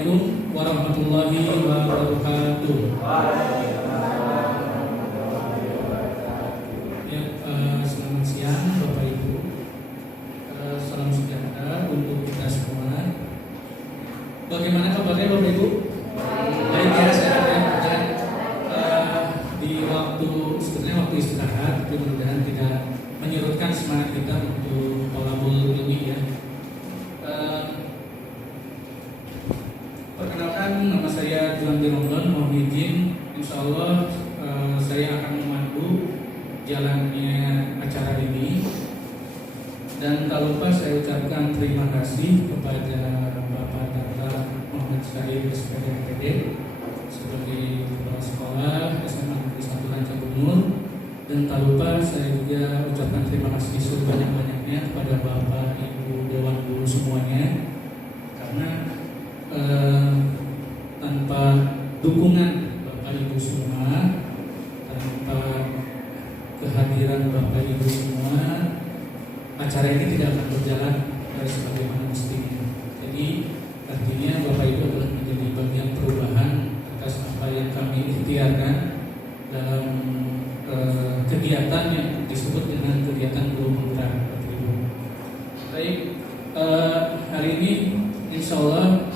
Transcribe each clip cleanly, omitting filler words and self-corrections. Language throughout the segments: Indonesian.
Assalamualaikum warahmatullahi wabarakatuh. Ya, selamat siang Bapak Ibu. Salam sejahtera untuk kita semua. Bagaimana kabarnya Bapak Ibu? Baik ya, sehat ya. Dan di sebenarnya waktu istirahat, mudah-mudahan tidak menyurutkan semangat kita untuk thalabul ilmi ya. Perkenalkan, nama saya Juan Ramadan. Mohon izin, insya Allah saya akan memandu jalannya acara ini. Dan tak lupa saya ucapkan terima kasih kepada Bapak Tata Muhammad Syarif SPD MPD sebagai kepala sekolah SMA Negeri 1 Rancabungur. Dan tak lupa saya juga ucapkan terima kasih sebanyak-banyaknya kepada Bapak Ibu Dewan Guru semuanya, karena tanpa dukungan Bapak Ibu semua, tanpa kehadiran Bapak Ibu semua, acara ini tidak akan berjalan sebagaimana mestinya. Jadi artinya Bapak Ibu adalah menjadi bagian perubahan atas apa yang kami ikhtiarkan dalam kegiatan yang disebut dengan kegiatan guru penggerak. Baik, hari ini insya Allah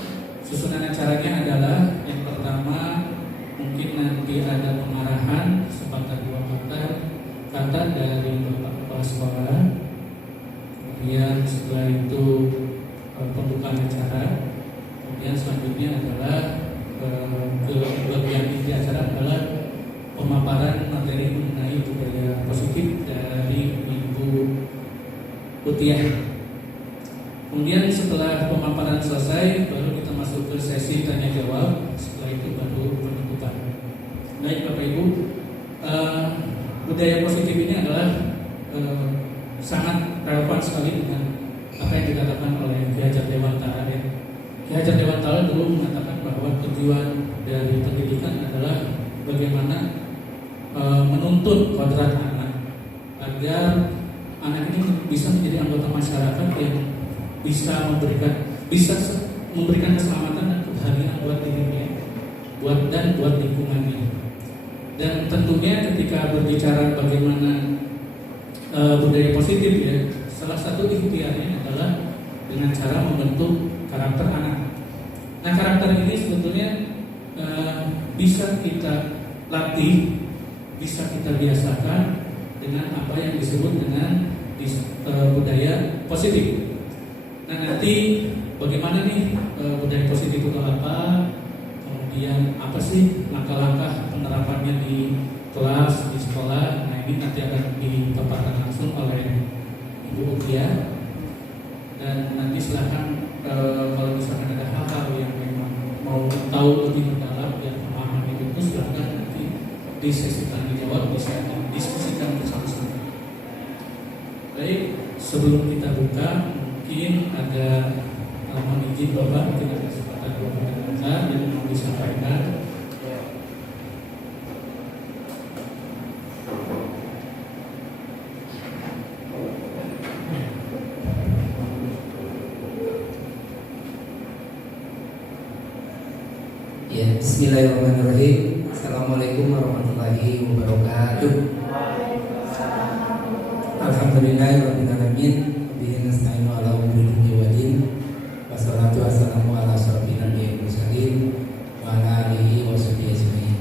susunan acaranya adalah yang pertama mungkin nanti ada pengarahan sepatah dua kata dari Bapak Kepala Sekolah. Kemudian setelah itu pembukaan acara. Kemudian selanjutnya adalah bagian inti acara adalah pemaparan materi mengenai budaya positif dari Ibu Utiah. Kemudian setelah pemaparan selesai, baru kita masuk ke sesi tanya jawab. Setelah itu baru penutupan. Baik Bapak Ibu, budaya positif ini adalah sangat relevan sekali dengan apa yang dikatakan oleh Ki Hajar Dewantara. Ki Hajar Dewantara dulu mengatakan bahwa tujuan dari pendidikan adalah bagaimana menuntut kodrat anak agar anak ini bisa menjadi anggota masyarakat yang bisa memberikan keselamatan dan kebahagiaan buat dirinya, buat lingkungannya. Dan tentunya ketika berbicara bagaimana budaya positif ya, salah satu ikhtiarnya adalah dengan cara membentuk karakter anak. Nah, karakter ini sebetulnya bisa kita latih, bisa kita biasakan dengan apa yang disebut dengan budaya positif. Nah, nanti bagaimana nih budaya positif itu apa? Kemudian apa sih langkah-langkah penerapannya di kelas, di sekolah? Nah, ini nanti akan dipaparkan langsung oleh Ibu Ukia. Dan nanti silakan kalau misalkan ada hal-hal yang memang mau tahu lebih mendalam dan pemahaman itu silakan nanti di sesi tanya jawab bisa diskusikan bersama-sama. Baik, sebelum kita buka, mungkin ada mohon izin Bapak, mungkin ada kesempatan Bapak yang mau disampaikan. Ya, bismillahirrahmanirrahim. Assalamualaikum warahmatullahi wabarakatuh. Alhamdulillahirabbil alamin. Bihi nasta'inu ala umuri dunya waddin. Wassalatu wassalamu ala asyrofil anbiya'i wal mursalin wa ala alihi wa sahbihi ajmain.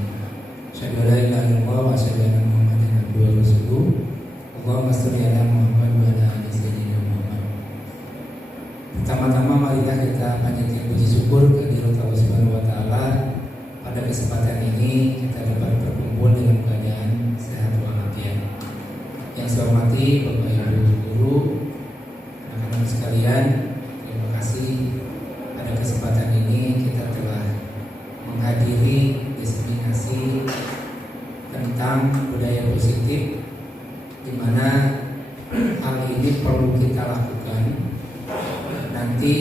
Asyhadu an la ilaha illallah wa asyhadu anna Muhammadan abduhu wa rasuluh. Allahumma shalli ala Muhammad wa ala ali sayyidina Muhammad. Pertama-tama marilah kita panjatkan puji syukur kehadirat Allah Subhanahu wa taala. Pada kesempatan ini kita dapat berkumpul dengan keadaan sehat walafiat. Yang saya hormati Bapak Ibu guru, anak-anak sekalian, terima kasih pada kesempatan ini kita telah menghadiri diseminasi tentang budaya positif, di mana hal ini perlu kita lakukan. Nanti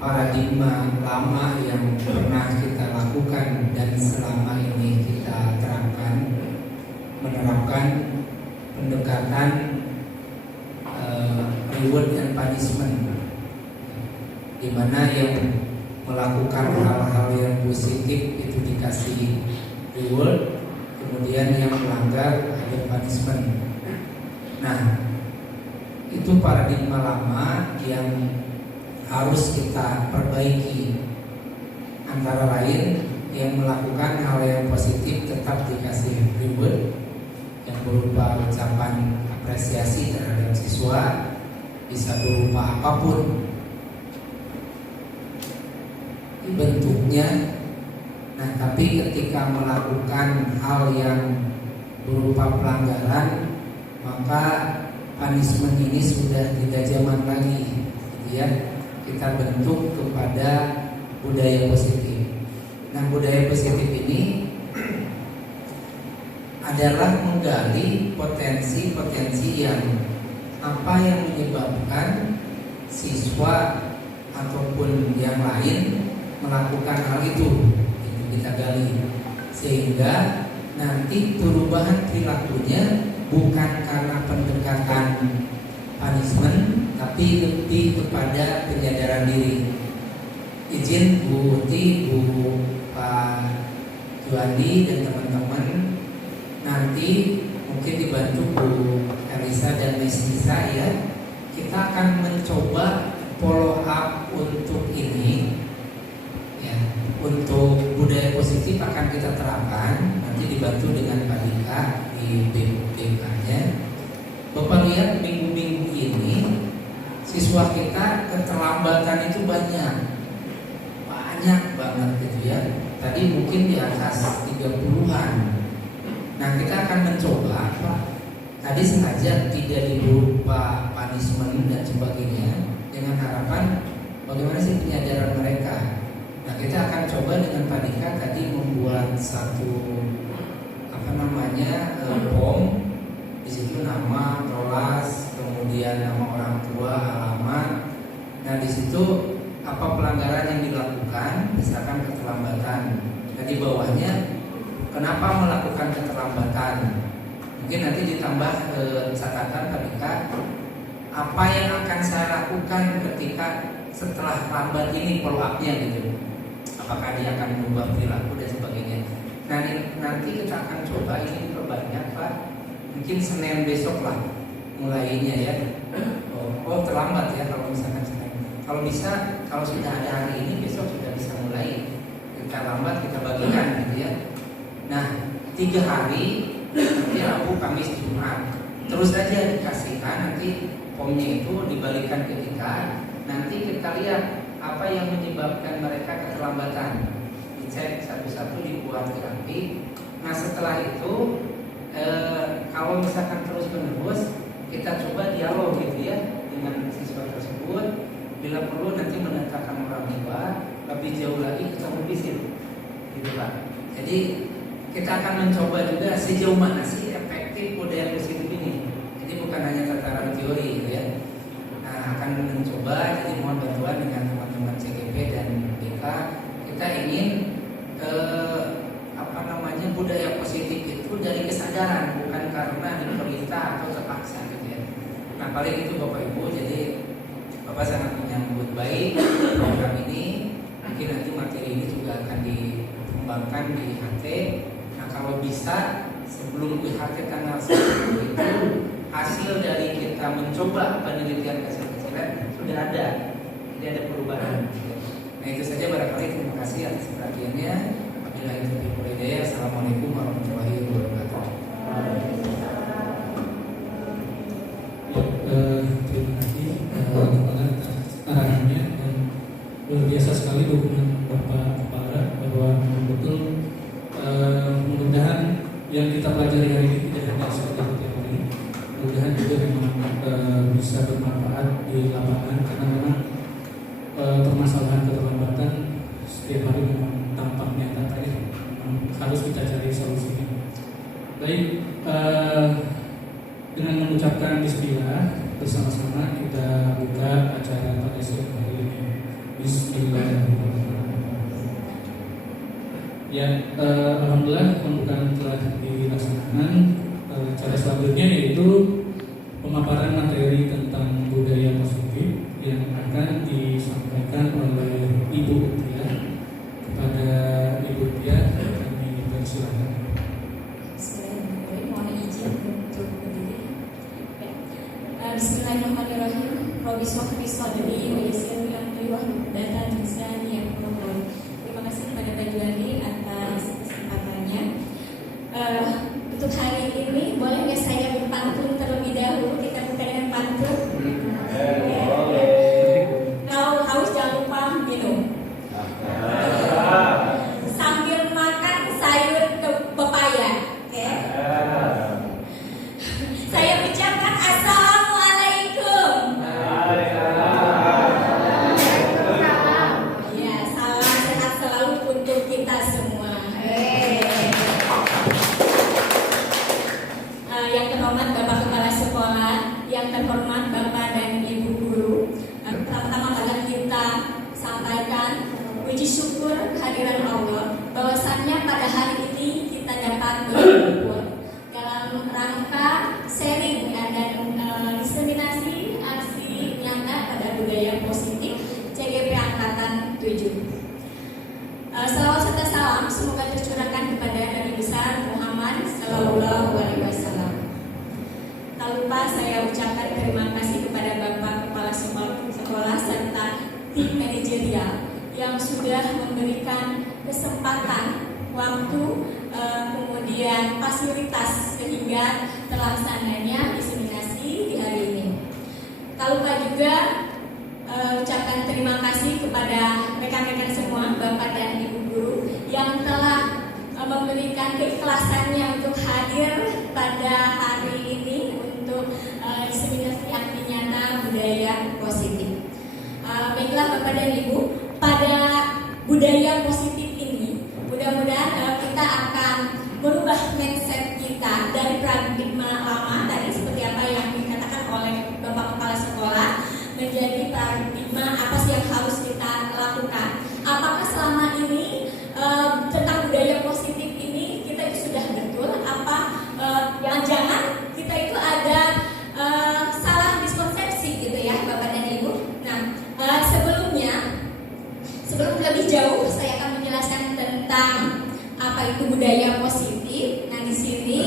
paradigma lama yang pernah kita lakukan dan selama ini kita terapkan, menerapkan pendekatan reward and punishment. di mana yang melakukan hal-hal yang positif itu dikasih reward, kemudian yang melanggar ada punishment. Nah, itu paradigma lama yang harus kita perbaiki. Antara lain, yang melakukan hal yang positif tetap dikasih reward yang berupa ucapan apresiasi terhadap siswa, bisa berupa apapun bentuknya. Nah, tapi ketika melakukan hal yang berupa pelanggaran, maka punishment ini sudah tidak zaman lagi, gitu ya. Kita bentuk kepada budaya positif. Nah, budaya positif ini adalah menggali potensi-potensi yang apa yang menyebabkan siswa ataupun yang lain melakukan hal itu kita gali, sehingga nanti perubahan perilakunya bukan karena pendekatan punishment, tapi lebih kepada penyadaran diri. Izin Bu Uti, Bu Pak Juandi dan teman-teman, nanti mungkin dibantu Bu Elisa dan Miss Nisa ya, kita akan mencoba follow up untuk ini ya. Untuk budaya positif akan kita terapkan, nanti dibantu dengan Pak Dika di BK-nya. Bapak lihat minggu-minggu ini siswa kita keterlambatan itu banyak banget gitu ya. Tadi mungkin di atas 30-an. Nah, kita akan mencoba Pak, tadi sengaja tidak berupa punishment dan sebagainya, dengan harapan bagaimana sih penyadaran mereka. Nah, kita akan coba dengan Pak Dika tadi membuat satu form. Di situ nama, kelas, kemudian nama orang tua, alamat. Nah, di situ apa pelanggaran yang dilakukan, misalkan keterlambatan. Nah, di bawahnya kenapa melakukan keterlambatan. Mungkin nanti ditambah catatan Pak Dika, apa yang akan saya lakukan ketika setelah lambat ini, follow up-nya gitu. Apakah dia akan mengubah perilaku dan sebagainya. Nah, nanti kita akan coba ini perbanyak Pak. Mungkin Senin besok lah mulainya ya. Oh terlambat ya kalau misalkan Senin. Kalau bisa, kalau sudah ada hari ini besok sudah bisa mulai. Kita lambat kita bagikan gitu ya. Nah, 3 hari, nanti Rabu, Kamis, Jumat. Terus aja dikasihkan, nanti formnya itu dibalikan ke kita. Nanti kita lihat apa yang menyebabkan mereka keterlambatan. Dicek satu-satu, dibuat grafik. Nah, setelah itu kalau misalkan terus menerus, kita coba dialog gitu ya dengan siswa tersebut. Bila perlu nanti mendatangkan orang tua, lebih jauh lagi kita mobilisir gitu Pak. Jadi kita akan mencoba juga sejauh mana sih efektif budaya positif ini. Jadi bukan hanya tataran teori gitu ya. Nah, akan mencoba, jadi mohon bantuan dengan teman-teman CGP dan BK. Kita ingin budaya positif itu dari kesadaran, bukan karena diperintah atau terpaksa gitu ya. Nah, paling itu Bapak Ibu. Jadi Bapak sangat menyambut baik program ini. Mungkin nanti materi ini juga akan dikembangkan di HT. Nah, kalau bisa sebelum IHT tanggal 1 itu hasil dari kita mencoba penelitian kecil-kecilan sudah ada. Jadi ada perubahan. Nah, itu saja barangkali. Terima kasih atas perhatiannya. Bila itu hidayah. Assalamualaikum warahmatullahi wabarakatuh. Terima kasih arahannya, dan luar biasa sekali dukungan Bapak Kepala bahwa betul mudah-mudahan yang kita pelajari hari ini tidak hanya sekedar teori, mudah-mudahan juga memang bisa bermanfaat di lapangan, karena memang permasalahan keterlambatan setiap hari memang tampak nyata ya. Harus kita cari solusinya. Baik, dengan mengucapkan bismillah bersama-sama kita buka acara pada siang hari ini. Bismillahirrahmanirrahim. Ya, alhamdulillah pembukaan telah dilaksanakan. Cara selanjutnya yaitu pemaparan materi tentang budaya positif yang akan disampaikan Bismillahirrahmanirrahim. Rabbi shrah li sadri wa yassir li amri wahlul 'uqdatam min lisani yafqahu qawli. Terima kasih kepada Pak Juwandi atas kesempatannya. Untuk hari ini boleh nggak saya berpantun terlebih dahulu? Kita buka dengan pantun. Kalau haus jangan lupa minum. Sambil makan sayur pepaya. Oke. Saya ucapkan assalamualaikum. Ya, salam sehat selalu untuk kita semua. Yang terhormat Bapak Kepala Sekolah, yang terhormat Bapak dan Ibu Guru. Pertama kali kita sampaikan puji syukur kehadiran Allah bahwasannya pada hari ini kita dapat berkumpul dalam rangka sharing dan diseminasi aksi nyata pada budaya positif CGP Angkatan 7. Salawat serta salam semoga tercurahkan kepada Nabi besar Muhammad Sallallahu Alaihi Wasallam. Tak lupa saya ucapkan terima kasih kepada Bapak Kepala Sekolah serta tim manajerial yang sudah memberikan kesempatan, waktu, kemudian fasilitas sehingga terlaksananya diseminasi di hari ini. Tak lupa juga ucapkan terima kasih kepada rekan-rekan semua, Bapak dan Ibu Guru yang telah memberikan keikhlasannya untuk hadir pada hari ini untuk diseminasi aksi nyata budaya positif. Baiklah Bapak dan Ibu, pada budaya positif ini mudah-mudahan kita akan merubah mindset kita dari paradigma lama tadi seperti apa yang dikatakan oleh Bapak Kepala Sekolah menjadi paradigma apa sih yang harus kita lakukan. Apakah selama ini tentang budaya positif ini kita itu sudah betul? Apa jangan-jangan kita itu ada salah miskonsepsi gitu ya Bapak dan Ibu. Nah, sebelum lebih jauh saya akan menjelaskan tentang apa itu budaya positif. Nah di sini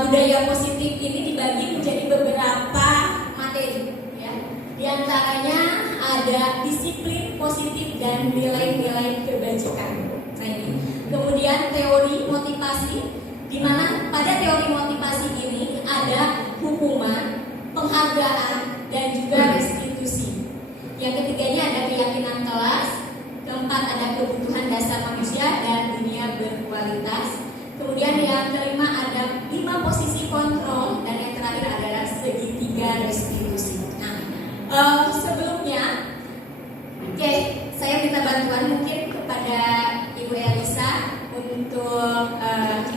budaya positif ini dibagi menjadi beberapa materi. Ya. Di antaranya ada disiplin positif dan nilai-nilai kebajikan. Nah ini. Kemudian teori motivasi, di mana pada teori motivasi ini ada hukuman, penghargaan, dan juga restitusi. Yang ketiganya ada keyakinan kelas. Keempat ada kebutuhan dasar manusia dan dunia berkualitas. Kemudian yang kelima ada 5 posisi kontrol dan yang terakhir adalah segitiga restitusi. Nah, sebelumnya, saya minta bantuan mungkin kepada Ibu Elisa untuk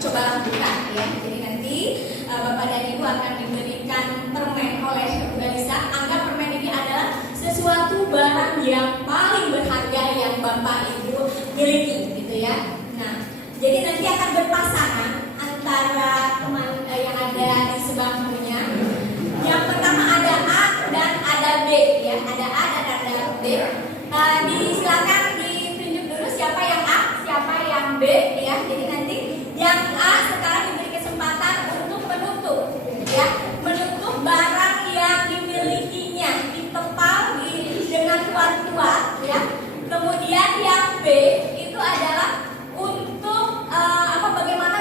coba buka ya. Jadi nanti Bapak dan Ibu akan diberikan permen oleh Bu Elisa. Anggap permen ini adalah sesuatu barang yang paling berharga yang Bapak Ibu miliki gitu ya. Nah, jadi nanti akan berpasangan antara teman yang ada di sebangkunya. Yang pertama ada A dan ada B ya. Ada A dan ada B. Silakan ditunjuk dulu siapa yang A, siapa yang B ya. Jadi nanti yang A sekarang diberi kesempatan untuk menutup ya. Menutup barang yang dimilikinya, ditempal dengan kuat-kuat ya. Kemudian yang B itu adalah untuk bagaimana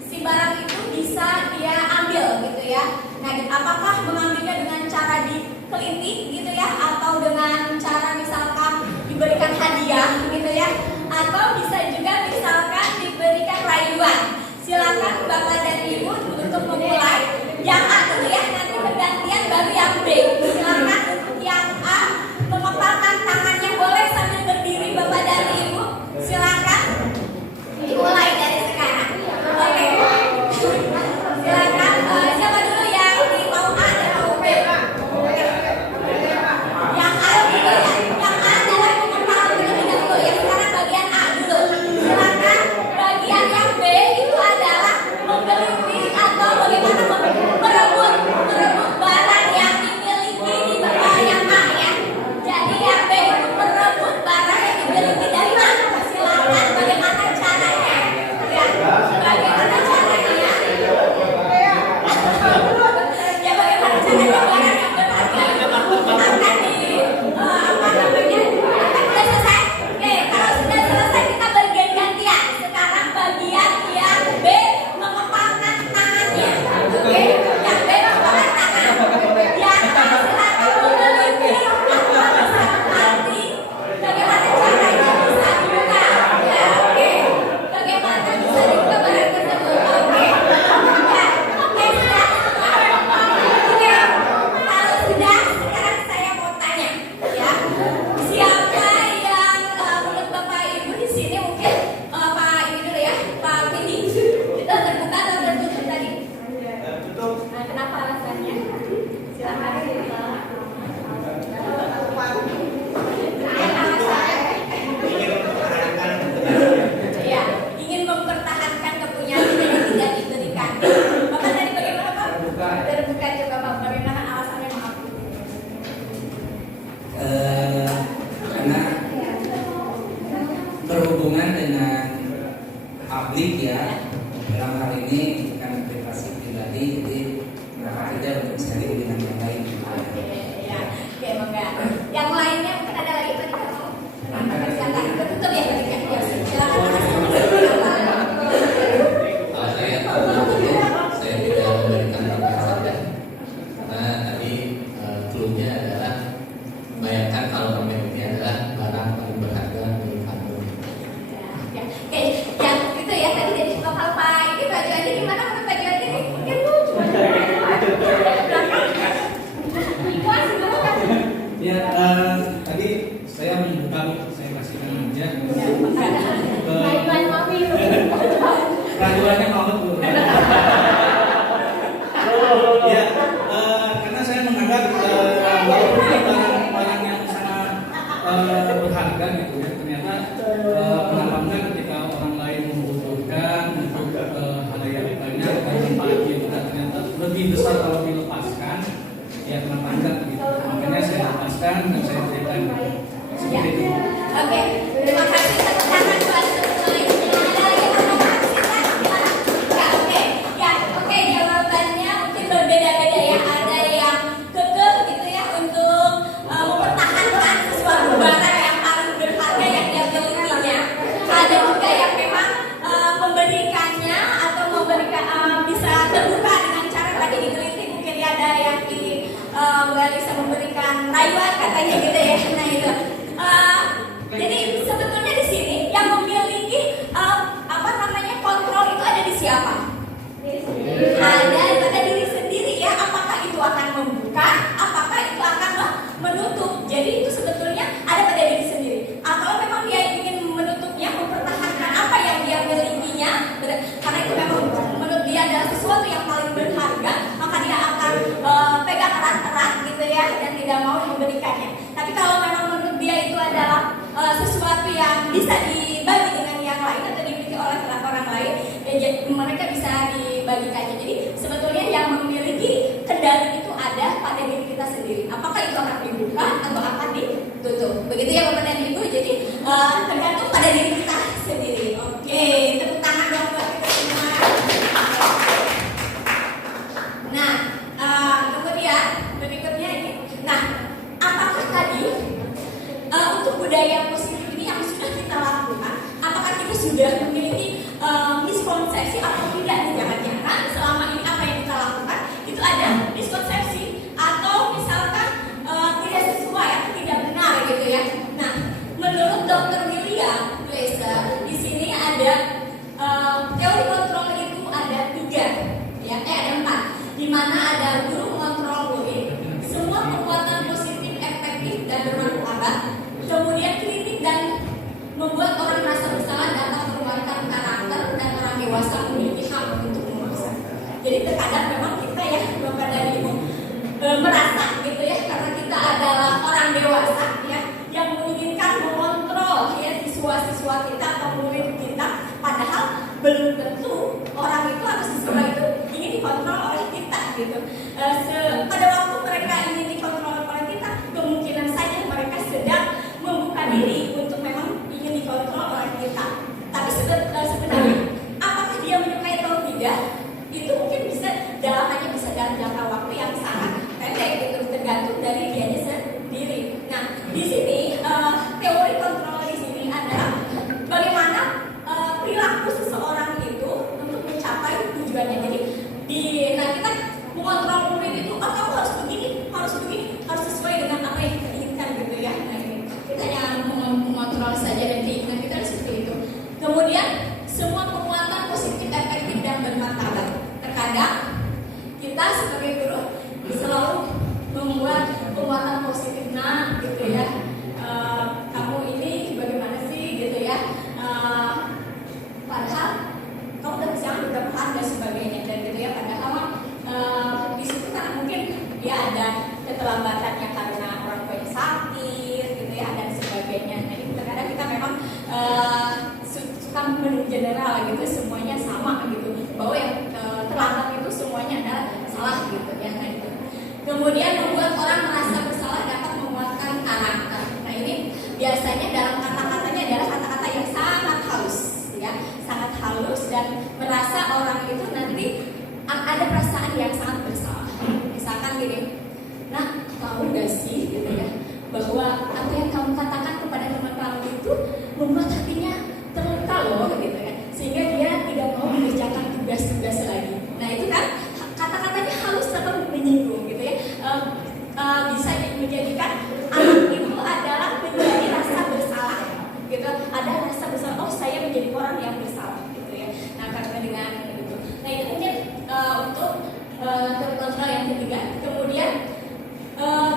si barang itu bisa ada gitu ya, ternyata kenapa enggak ketika orang lain membutuhkan untuk halayak banyak dan manfaatnya juga ternyata lebih besar kalau dilepaskan, ya kenapa enggak gitu. Makanya saya lepaskan dan saya berikan seperti itu. Oke, terima kasih. Tepuk tangan buat semuanya. Ada lagi yang mau cerita? Oke, jawabannya mungkin berbeda-beda ya. Ada yang kekeh gitu ya untuk mempertahankan sesuatu barang yang paling berharga yang dia milikinya. Ada juga yang memang memberikannya atau bisa terbuka dengan cara tadi diteliti. Mungkin ada yang ini bisa memberikan rayuan katanya gitu ya. Nah itu. Jadi sebetulnya di sini yang memiliki kontrol itu ada di siapa? Ada pada diri sendiri ya. Apakah itu akan membuka? Apakah itu akan menutup? Jadi itu sebetulnya ada pada diri sendiri. Atau memang dia ingin menutupnya, mempertahankan apa yang dia milikinya, karena itu memang menurut dia adalah sesuatu yang paling berharga, maka dia akan pegang erat-erat gitu ya dan tidak mau memberikannya. Tapi kalau memang menurut dia itu adalah sesuatu yang bisa dibagi dengan yang lain atau dimiliki oleh orang lain, ya mereka bisa dibagikannya. Jadi sebetulnya yang memiliki kendali itu ada pada diri kita sendiri. Apakah itu akan dibuka atau akan ditutup? Begitu ya Bapak dan Ibu. Jadi tergantung pada diri kita sendiri. Oke, tepuk tangan dong buat kita semua. Nah, kemudian berikutnya ini. Nah, apakah tadi untuk budaya positif ini yang sudah kita lakukan, apakah kita sudah memiliki miskonsepsi atau tidak? Jangan-jangan selama ini apa yang kita lakukan itu ada miskonsepsi atau misalkan tidak sesuai atau tidak benar gitu ya. Nah, menurut Dr. William Glasser di sini ada teori kontrol itu ada 3 ya, ada 4, di mana ada guru mengontrol murid, semua kekuatan positif efektif dan bermanfaat, kemudian kritik dan membuat orang merasa bersalah dapat mengeluarkan karakter, dan orang dewasa memiliki hak untuk memaksa. Jadi terkadang memang kita ya Bapak dan Ibu merasa gitu ya, karena kita adalah orang dewasa ya yang menginginkan mengontrol ya siswa-siswa kita atau murid kita, padahal belum tentu orang itu atau siswa itu ingin dikontrol oleh kita gitu. Pada waktu mereka ingin dikontrol oleh kita, kemungkinan saja mereka sedang membuka diri untuk memang ingin dikontrol oleh kita. Tapi sebenarnya apakah dia menyukai atau tidak, itu mungkin hanya bisa dalam jangka waktu yang sangat pendek gitu, tergantung dari dianya sendiri. Nah, di sini teori kontrol di sini adalah bagaimana perilaku seseorang itu untuk mencapai tujuannya. Jadi kita mengontrol murid itu, kamu harus begini, harus sesuai dengan apa yang kita inginkan gitu ya. Nah ini kita jangan mengontrol saja dan keinginan kita seperti itu. Kemudian semua penguatan positif, efektif dan bermartabat. Terkadang kita sebagai guru selalu membuat penguatan positif, nah gitu ya. Kamu ini bagaimana sih gitu ya? Padahal kamu udah bisa beberapa hal dan sebagainya dan gitu ya. Padahal di situ kan mungkin dia ada keterlambatannya karena orang tuanya sakit gitu ya dan sebagainya. Nah ini terkadang kita memang suka mengeneral gitu, semuanya sama gitu, bahwa yang terlambat itu semuanya adalah salah gitu ya. Nah itu kemudian membuat orang merasa bersalah dapat menguatkan karakter. Nah ini biasanya dalam kata-katanya adalah kata-kata yang sangat halus ya, sangat halus dan merasa orang itu nanti ada perasaan yang sangat bersalah. Misalkan gini, nah tahu gak sih gitu ya, bahwa apa yang kamu katakan kepada teman kamu itu membuat hatinya terluka loh gitu ya, sehingga dia tidak mau mengerjakan tugas-tugas lagi. Nah itu kan kata-katanya halus atau menyinggung gitu ya, bisa menjadikan anak itu adalah menjadi rasa bersalah gitu, ada rasa bersalah, oh saya menjadi orang yang bersalah gitu ya. Nah karena dengan itu, nah itu mungkin untuk kontrol yang ketiga. Kemudian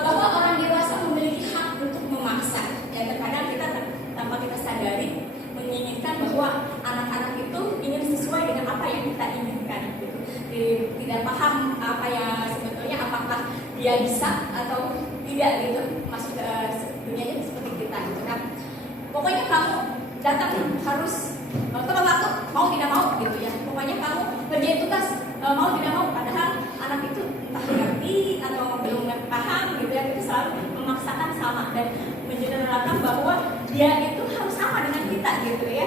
bahwa orang dewasa memiliki hak untuk memaksa ya. Terkadang kita tanpa kita sadari menginginkan bahwa anak-anak itu ingin sesuai dengan apa yang kita inginkan gitu. Tidak paham apa yang sebetulnya, apakah dia bisa atau tidak gitu, masuk ke dunianya seperti kita gitu kan. Pokoknya kamu datang harus tepat waktu, mau tidak mau gitu ya. Pokoknya kamu kerjain tugas mau tidak mau, padahal anak itu entah ngerti atau belum paham gitu ya, itu selalu memaksakan sama dan menjelaskan bahwa dia itu harus sama dengan kita gitu ya.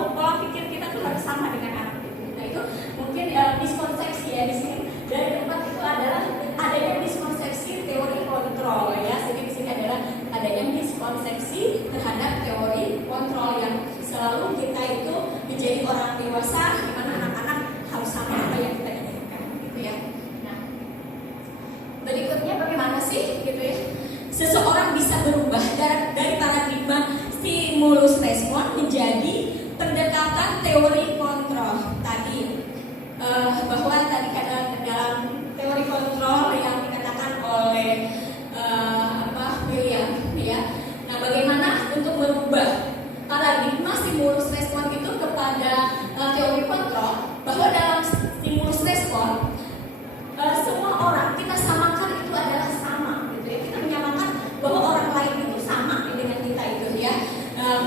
Pola pikir kita tuh harus sama dengan anak itu. Nah itu mungkin miskonsepsi ya di sini dari tempat itu adalah adanya miskonsepsi teori kontrol ya. Jadi di sini adalah adanya miskonsepsi terhadap teori kontrol yang selalu kita itu menjadi orang dewasa di mana anak-anak harus sama apa yang kita inginkan gitu ya. Nah, berikutnya bagaimana sih gitu ya? Seseorang bisa berubah dari paradigma stimulus respon menjadi pendekatan teori kontrol tadi. Bahwa tadi dalam teori kontrol yang dikatakan oleh William ya. Nah, bagaimana untuk merubah paradigma stimulus respon itu kepada teori kontrol, bahwa dalam stimulus respon semua orang kita samakan itu adalah sama gitu ya. Kita menyamakan bahwa orang lain itu sama dengan kita itu ya.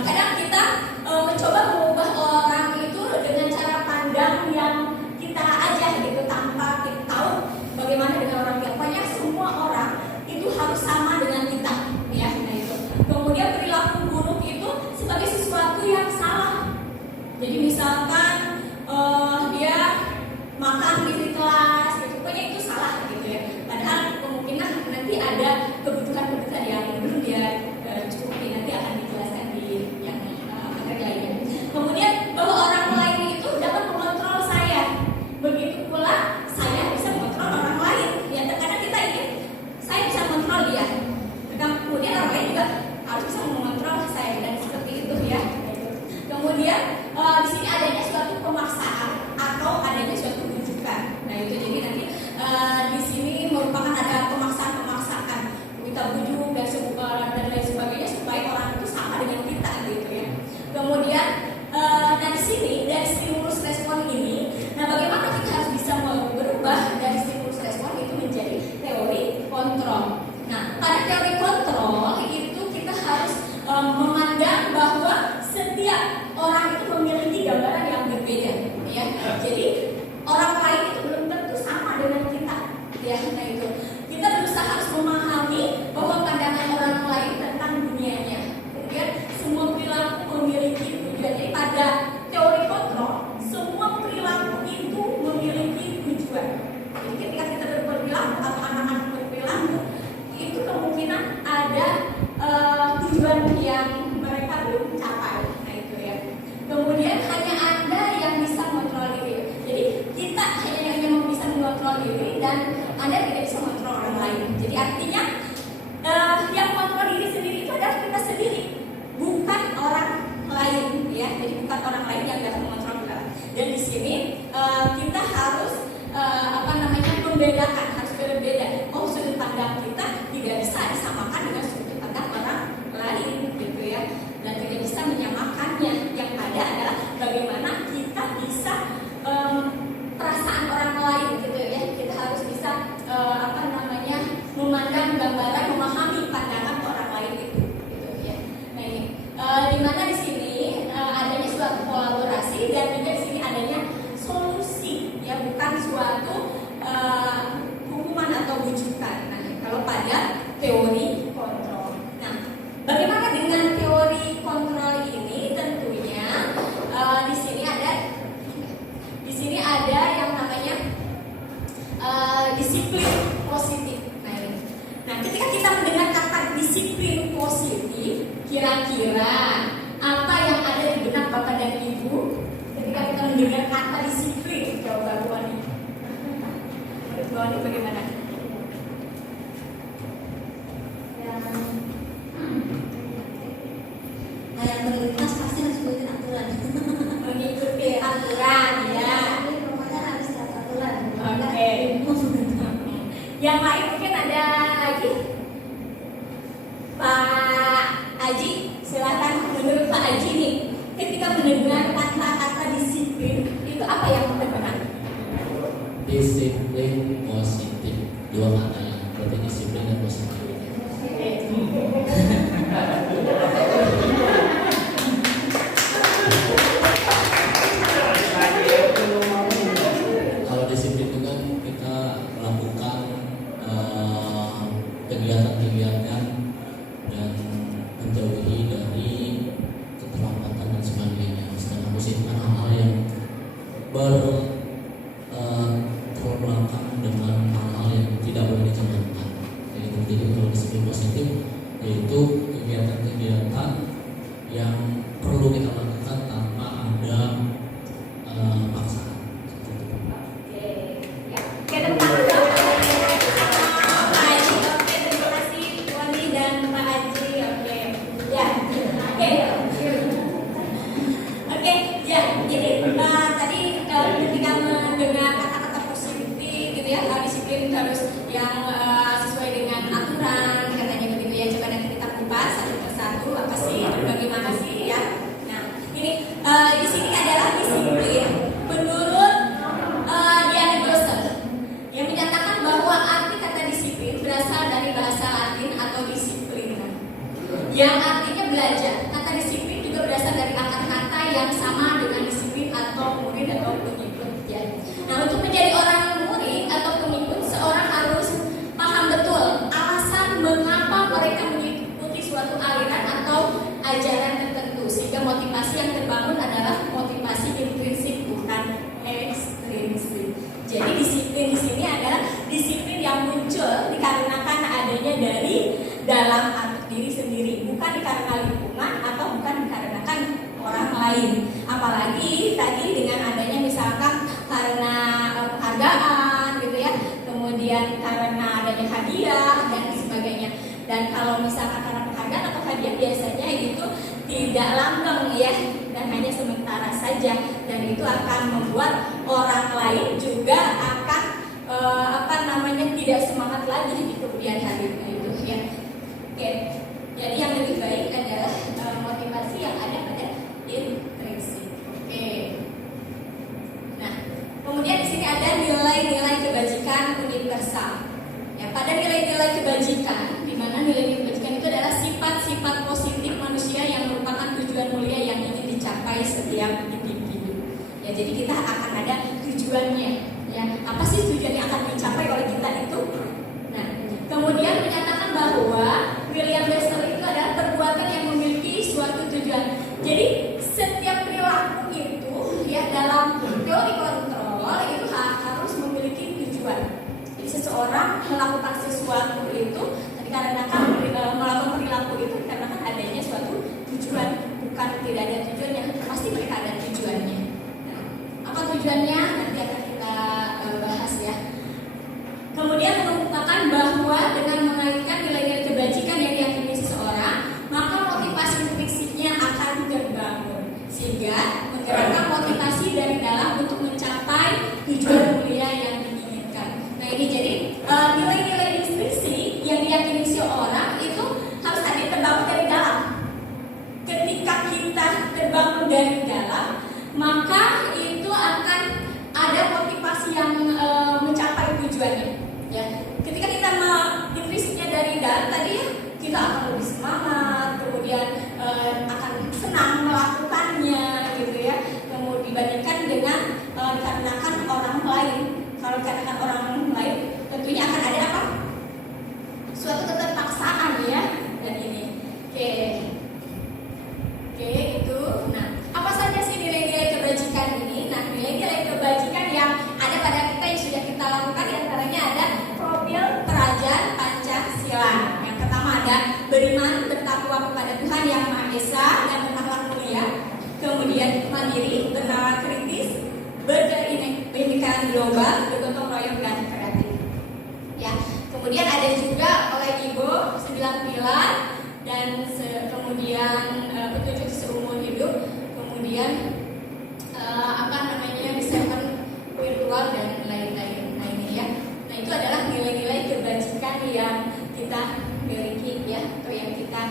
Kadang kita mencoba mengubah orang itu dengan cara pandang yang kita aja gitu, tanpa kita tahu bagaimana dengan orang lain. Pokoknya semua orang itu harus sama dengan kita ya. Nah itu. Kemudian perilaku buruk itu sebagai sesuatu yang salah. Jadi misalkan dia makan di kelas gitu, pokoknya itu salah gitu ya. Padahal kemungkinan nanti ada kebutuhan-kebutuhan yang belum dia cukupi, nanti akan dijelaskan di yang materi lainnya. Kemudian bahwa orang lain itu dapat mengontrol saya, begitu pula saya bisa mengontrol orang lain. Ya terkadang kita ingin saya bisa mengontrol dia, kemudian orang lain juga harus bisa mengontrol saya dan seperti itu ya. Kemudian di sini adanya suatu pemaksaan atau adanya suatu rujukan. Nah itu jadi nanti di sini merupakan ada pemaksaan kita bujuk dan lain sebagainya supaya orang itu sama dengan kita gitu ya. Kemudian di sini dari stimulus respon ini, nah bagaimana kita harus bisa berubah dari stimulus respon itu menjadi teori kontrol. Nah pada teori kontrol itu kita harus memandang bahwa setiap orang itu memiliki gambaran yang berbeda ya. Jadi orang lain itu belum tentu sama dengan kita ya. Nah itu kita berusaha harus memahami bahwa pandangan orang lain tentang dunianya. Kemudian semua perilaku memiliki tujuan. Jadi pada teori kontrol semua perilaku itu memiliki tujuan. Jadi ketika kita berperilaku atau anak-anak berperilaku itu kemungkinan ada tujuan yang mereka belum capai. Nah itu ya. Kemudian hanya Anda yang bisa mengontrol diri. Jadi kita hanya yang bisa mengontrol diri dan Anda tidak bisa mengontrol orang lain. Jadi artinya yang mengontrol diri sendiri itu adalah kita sendiri, bukan orang lain ya. Jadi bukan orang lain yang dapat mengontrol kita. Dan di sini kita harus membedakan, harus berbeda. Oh, sudut pandang kita tidak bisa disamakan dengan sudut pandang orang lain gitu ya. Dan tidak bisa menyamakannya. Yang ada adalah bagaimana kita bisa perasaan orang lain gitu ya. Kita harus bisa memandang gambaran, memahami pandangan orang lain itu gitu ya. Nah ini dimana di sini adanya suatu kolaborasi dan juga di sini adanya solusi ya, bukan suatu hukuman atau bujukan. Nah kalau pada teori kontrol. Nah bagaimana dengan teori kontrol ini? Tentunya di sini ada yang namanya disiplin positif. Nah, ketika kita mendengar kata disiplin positif, kira-kira apa yang ada di benak Bapak dan Ibu ketika kita mendengar kata disiplin? Jawab Bu Ani. Bu Ani bagaimana? Yang terlintas pasti harus mengikuti aturan. Mengikuti aturan ya. Pokoknya harus ada aturan. Oke. Yang lain mungkin ada lagi? Pak Aji, silakan. Menurut Pak Aji nih, ketika mendengar kata-kata disiplin itu apa yang benar? Disiplin positif kegiatan-kegiatan dan menjauhi dari keterlambatan dan sebagainya. Sedang memposisikan hal-hal yang bertolak dengan hal-hal yang tidak boleh dijalankan. Jadi kalau disiplin positif yaitu kegiatan-kegiatan yang perlu kita lakukan tanpa ada paksaan. Oke, ya. Oke, tepuk tangan dong. Pak Haji, oke, terima kasih Wani dan Pak Haji. Oke, ya, oke, oke, ya. Jadi tadi ketika mendengar kata-kata positif, gitu ya, disiplin harus yang sesuai dengan aturan, katanya begitu ya. Coba nanti kita kupas satu persatu apa sih, bagaimana sih ya. Nah, ini di sini adalah disiplin menurut Diana Grosser yang menyatakan bahwa arti kata disiplin berasal dari bahasa Latin atau disiplina, yang artinya belajar. Kata disiplin juga berasal dari akar kata yang sama dengan disiplin atau murid atau pengikut. Ya. Nah, untuk menjadi orang murid atau pengikut, seorang harus paham betul alasan mengapa mereka mengikuti suatu aliran atau ajaran tertentu, sehingga motivasi yang terbangun adalah motivasi intrinsik bukan ekstrinsik. Jadi disiplin di sini adalah disiplin yang muncul dikarenakan adanya dari dalam diri sendiri, bukan dikarenakan lingkungan atau bukan dikarenakan orang lain. Apalagi tadi dengan adanya misalkan karena penghargaan gitu ya, kemudian karena adanya hadiah dan sebagainya. Dan kalau misalkan karena penghargaan atau hadiah biasanya itu tidak langgeng ya, dan hanya sementara saja, dan itu akan membuat orang lain juga akan tidak semangat lagi di kemudian hari itu ya. Oke, jadi yang lebih baik adalah motivasi yang ada pada intrinsik. Oke. Nah, kemudian di sini ada nilai-nilai kebajikan universal. Ya, pada nilai-nilai kebajikan, di mana nilai-nilai kebajikan itu adalah sifat-sifat positif manusia yang merupakan tujuan mulia yang ingin dicapai setiap individu. Ya, jadi kita akan ada tujuannya. Ya, apa sih tujuan yang akan dicapai oleh kita itu? Nah, kemudian menyatakan bahwa William Besser itu adalah perbuatan yang memiliki suatu tujuan. Jadi setiap perilaku itu ya dalam teori kontrol itu harus memiliki tujuan. Jadi seseorang melakukan sesuatu itu dikarenakan melakukan perilaku itu dikarenakan adanya suatu tujuan, bukan tidak ada tujuannya. Pasti mereka ada tujuannya. Nah, apa tujuannya? Nanti akan kita bahas ya. Kemudian mengungkapkan bahwa dengan mengaitkan nilai-nilai kebajikan yang diyakini seseorang, maka motivasi intrinsiknya akan terbangun, sehingga menggerakkan motivasi dari dalam untuk mencapai tujuan mulia yang diinginkan. Nah, ini jadi nilai-nilai intrinsik yang diyakini seseorang itu harus ada terbangun dari dalam. Ketika kita terbangun dari dalam, maka itu akan ada motivasi yang mencapai tujuannya. Ya, ketika kita intrinsiknya dari dalam tadi ya, kita akan lebih semangat, kemudian akan senang melakukannya, gitu ya. Kemudian dibandingkan dengan dikarenakan orang lain. Kalau dikarenakan orang lain, tentunya akan ada apa? Suatu keterpaksaan ya, dan ini. Oke, itu. Nah, apa saja sih nilai-nilai kebajikan ini? Nah, nilai-nilai kebajikan yang ada pada kita yang sudah kita lakukan diantaranya ada profil kerajaan Pancasila. Yang pertama ada beriman, bertakwa kepada Tuhan Yang Maha Esa dan berakhlak mulia. Kemudian mandiri, bernalar kritis, berkebinekaan global, bergotong royong dan kreatif. Ya, kemudian ada juga oleh Ibu 9 pilar dan kemudian petunjuk seumur hidup, kemudian desain virtual dan lain-lain. Nah, ini ya. Nah, itu adalah nilai-nilai kebajikan yang kita miliki ya, atau yang kita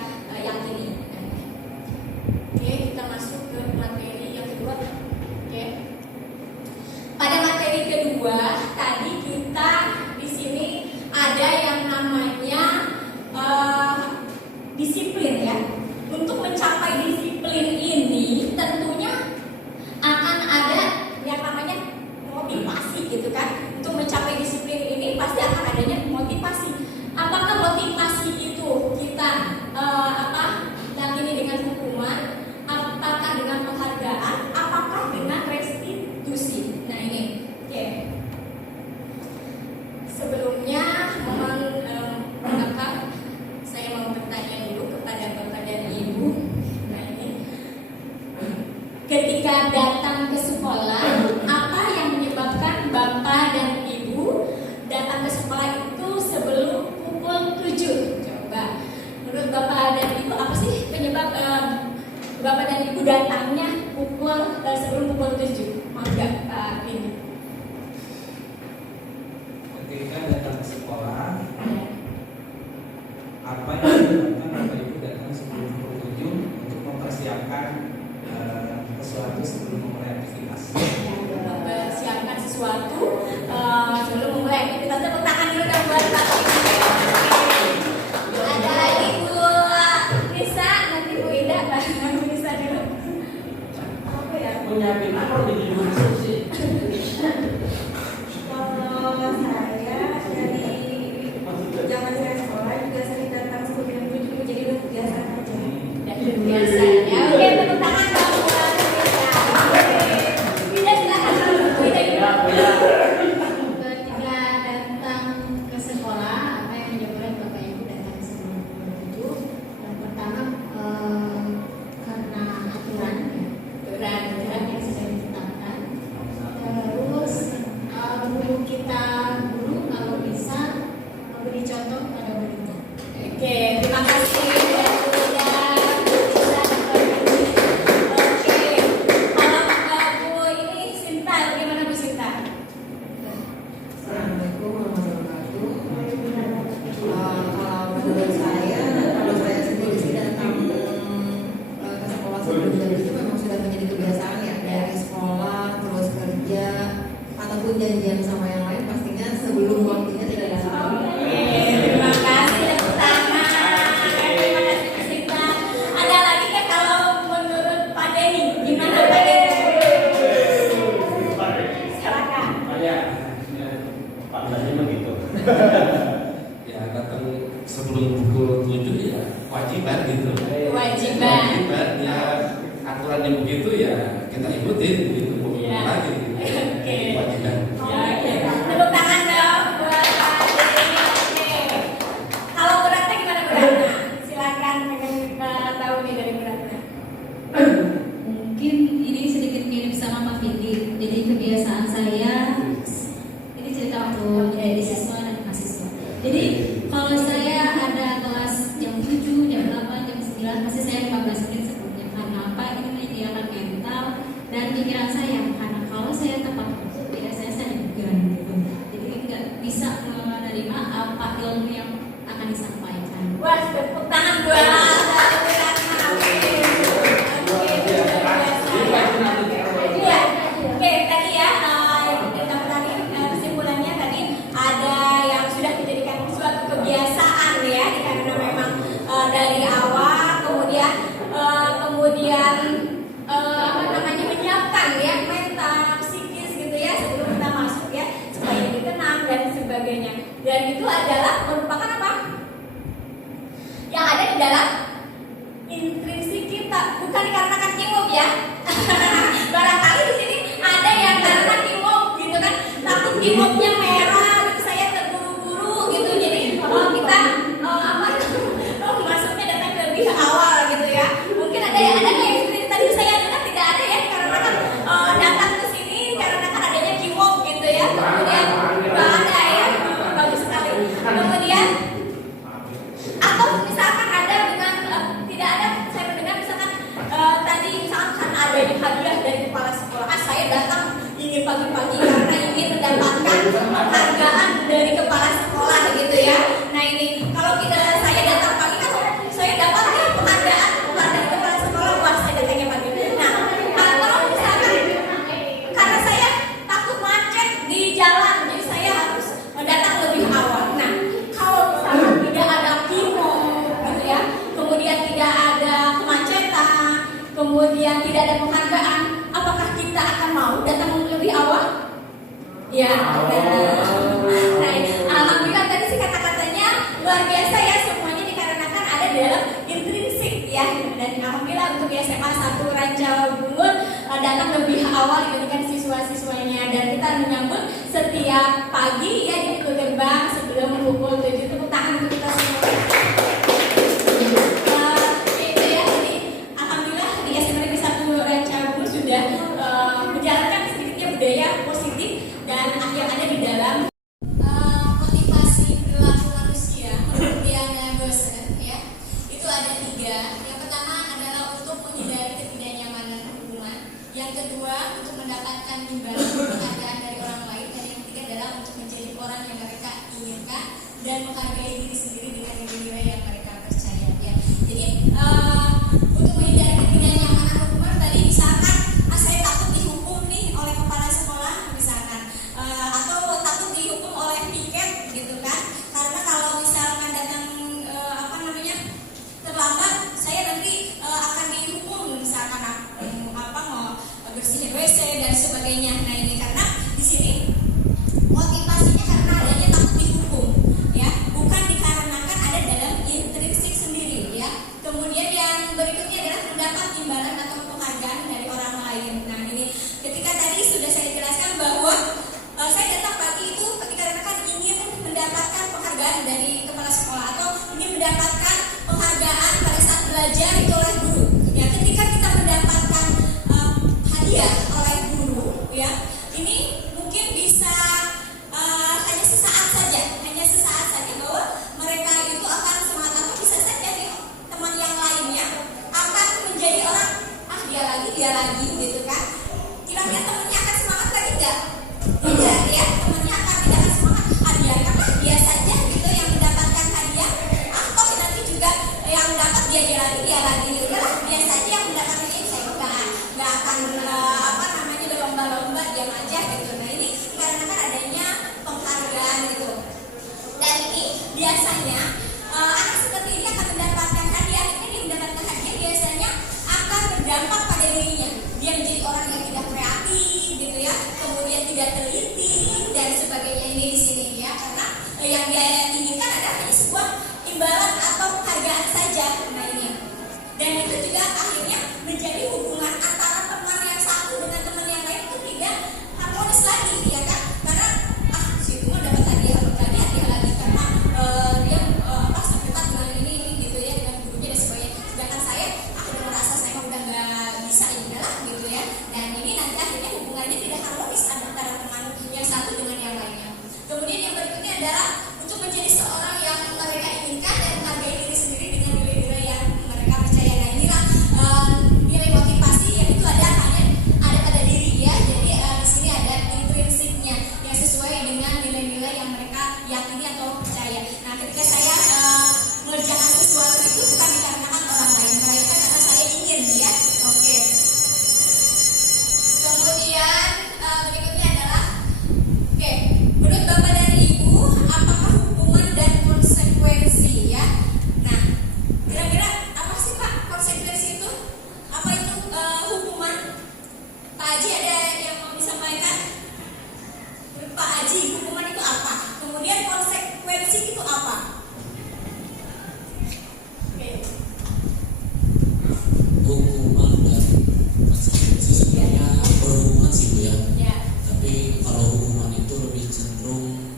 yakini. Oke, kita masuk ke materi yang kedua. Oke. Pada materi kedua, tadi kita di sini ada yang namanya disiplin ya. Untuk mencapai disiplin ini tentunya akan ada yang namanya motivasi gitu kan. Untuk mencapai disiplin ini pasti akan adanya motivasi. Apakah motivasi datangnya sebelum pukul 7. Mau nggak ini? Ketika datang ke sekolah, apa yang dilakukan Bapak Ibu datang sebelum pukul 7 untuk mempersiapkan sesuatu sebelum memulai aktivitas? Mempersiapkan sesuatu sebelum memulai aktivitas. Tepuk tangan dulu dong buat Bapak Ibu. Ada Ibu Nisa, nanti Bu Ida, Bu Nisa dulu. Apa ya? Nyiapin apa jadi dulu sih? Kalau saya dari zaman saya sekolah juga sering datang sebelum jam 7, jadi udah kebiasaan aja. Dan biasa ya. Oke, tepuk tangan dong buat Nisa. Tidak silakan Bu Ida dulu. Ketika datang ke sekolah, apa yang menyebabkan Bapak Ibu datang sebelum pukul 7? Yang pertama karena aturan yang sudah ditetapkan. Terus guru kalau bisa memberi contoh pada muridnya. Oke, terima kasih buat Bu Ida. Oke, kalau Bu ini Sinta, bagaimana Bu Sinta? Assalamualaikum warahmatullahi wabarakatuh. Kalau menurut saya, kalau saya sendiri sih datang ke sekolah sebelum jam itu memang sudah menjadi kebiasaan ya, dari sekolah terus kerja ataupun janjian sama yang lain, pastinya sebelum waktunya tidak ada salah. Terima kasih, tepuk tangan. Terima kasih Bu Sinta. Ada lagi kan kalau menurut Pak Denny, gimana Pak Denny? Silakan. Padanya begitu. Ya datang sebelum pukul 7 ya wajiban gitu. Kewajiban. Ya aturannya begitu ya kita ikutin gitu mau Iya. gimana lagi gitu. Oke. Wajiban. Ya, oke. Tepuk tangan dong buat Pak Denny. Oke. Kalau Bu Ratna gimana Bu Ratna? Silakan pengen tahu nih dari Bu Ratna. Mungkin ini sedikit mirip sama Pak Fidi. Jadi kebiasaan saya, ini cerita waktu jadi siswa dan mahasiswa. Jadi kalau saya ada kelas jam 7, jam 8, jam 9, pasti saya 15 menit sebelumnya. Karena apa? Ini menyediakan mental dan pikiran saya. Karena kalau saya tepat waktu, biasanya saya bugar gitu. Jadi nggak bisa menerima apa ilmu yang akan disampaikan. Wah, tepuk tangan buat Bu Ratna. Oke. Oke, luar biasa. Iya. Oke, tadi ya kita tadi kesimpulannya tadi ada yang sudah dijadikan suatu kebiasaan ya, karena memang dari awal kemudian apa namanya menyiapkan ya mental, psikis gitu ya sebelum kita masuk ya supaya ditenang dan sebagainya. Dan itu adalah merupakan apa? Yang ada di dalam intrinsik kita, bukan dikarenakan teamwork ya. Barangkali di sini ada yang karena teamwork gitu kan, takut teamworknya merah gitu, saya terburu-buru gitu, jadi kita masuknya datang lebih awal gitu ya. Mungkin ada yang seperti tadi saya dengar tidak ada ya, karena kan datang ke sini karena kan adanya teamwork gitu ya. Kemudian nggak ada ya, bagus sekali. Kemudian atau misalkan ada dengan tidak ada, saya mendengar misalkan tadi misalkan karena adanya hadiah dari kepala sekolah, saya datang ingin pagi-pagi karena ingin mendapatkan penghargaan dari kepala sekolah gitu ya. Nah ini kalau saya datang pagi kan saya dapat penghargaan dari kepala sekolah, wah saya datangnya pagi. Nah kalau misalkan karena saya takut macet di jalan, jadi saya harus datang lebih awal. Nah kalau misalkan tidak ada kimo gitu ya, kemudian tidak ada kemacetan, kemudian tidak ada penghargaan, apakah kita akan mau datang lebih awal? Ya, nah, alhamdulillah tadi sih kata-katanya luar biasa ya, semuanya dikarenakan ada di dalam intrinsik ya. Dan alhamdulillah untuk SMA 1 Rancabungur datang lebih awal dibandingkan siswa-siswanya, dan kita menyambut setiap pagi ya di pintu gerbang sebelum pukul 7. Tepuk tangan untuk kita semua. Itu ya, jadi alhamdulillah di SMA Negeri 1 Rancabungur sudah menjalankan sedikitnya budaya positif dan yang ada di dalam motivasi perilaku manusia, kemudian menghargai diri sendiri dengan nilai-nilai yang mereka percaya ya. Jadi untuk menghindari ketidaknyamanan hukuman tadi misalkan saya takut dihukum nih oleh kepala sekolah misalkan, atau takut dihukum oleh piket gitu kan, karena kalau misalkan datang terlambat saya nanti akan dihukum misalkan mau bersihin WC dan sebagainya. Nah ini karena di sini motivasinya karena adanya takut dihukum ya, bukan dikarenakan ada dalam intrinsik sendiri ya. Kemudian yang berikutnya adalah mendapat imbalan atau penghargaan dari orang lain. Nah ini ketika tadi sudah saya jelaskan bahwa saya datang pagi itu dikarenakan ingin mendapatkan penghargaan dari kepala sekolah atau ingin mendapatkan penghargaan pada saat belajar itu oleh guru ya. Ketika kita mendapatkan hadiah oleh guru ya, ini mungkin bisa hanya sesaat saja bahwa mereka itu akan semangat, atau bisa saja nih teman yang lainnya akan menjadi orang dia lagi gitu kan. Kira-kira temannya akan semangat lagi enggak? Tidak ya, temannya akan tidak semangat. Biarkanlah dia saja gitu yang mendapatkan hadiah, atau nanti juga yang dapat dia lagi udahlah dia saja yang mendapatkan ini, saya nggak akan berlomba-lomba diam aja gitu. Nah ini karena kan adanya penghargaan gitu, dan ini biasanya anak seperti ini akan mendapatkan hadiah. Ini mendapatkan hadiah biasanya akan berdampak pada dirinya, dia menjadi orang yang tidak kreatif gitu ya, kemudian tidak teliti dan sebagainya ini di sini ya, karena yang dia inginkan adalah hanya sebuah imbalan atau penghargaan saja. Nah ini, dan itu juga akhirnya menjadi hubungan antara teman yang satu dengan teman yang lain itu tidak harmonis lagi ya kan, karena si itu dapat hadiah lagi karena dia sekitar dengan ini gitu ya, dengan gurunya dan sebagainya, sedangkan saya udah merasa saya udah nggak bisa ini lah gitu ya. Dan ini nanti akhirnya hubungannya tidak harmonis antara teman yang satu dengan yang lainnya. Kemudian yang berikutnya adalah untuk menjadi seorang yang mereka inginkan dan menghargai diri sendiri dengan nilai-nilai yang mereka percaya. Nah inilah nilai motivasi yang itu ada pada diri ya. Jadi di sini ada intrinsiknya yang sesuai dengan nilai-nilai yang mereka yakini atau percaya. Nah ketika saya mengerjakan sesuatu itu bukan dikarenakan orang lain, melainkan karena saya ingin ya. Oke. Kemudian berikutnya adalah menurut Bapak dan Ibu, apakah hukuman dan konsekuensi ya? Nah, kira-kira apa sih Pak konsekuensi itu? Apa itu hukuman? Pak Haji ada yang mau disampaikan? Menurut Pak Haji, hukuman itu apa? Kemudian konsekuensi itu apa? Hukuman dan konsekuensi sebenarnya berhubungan sih Bu ya. Tapi kalau hukuman itu lebih cenderung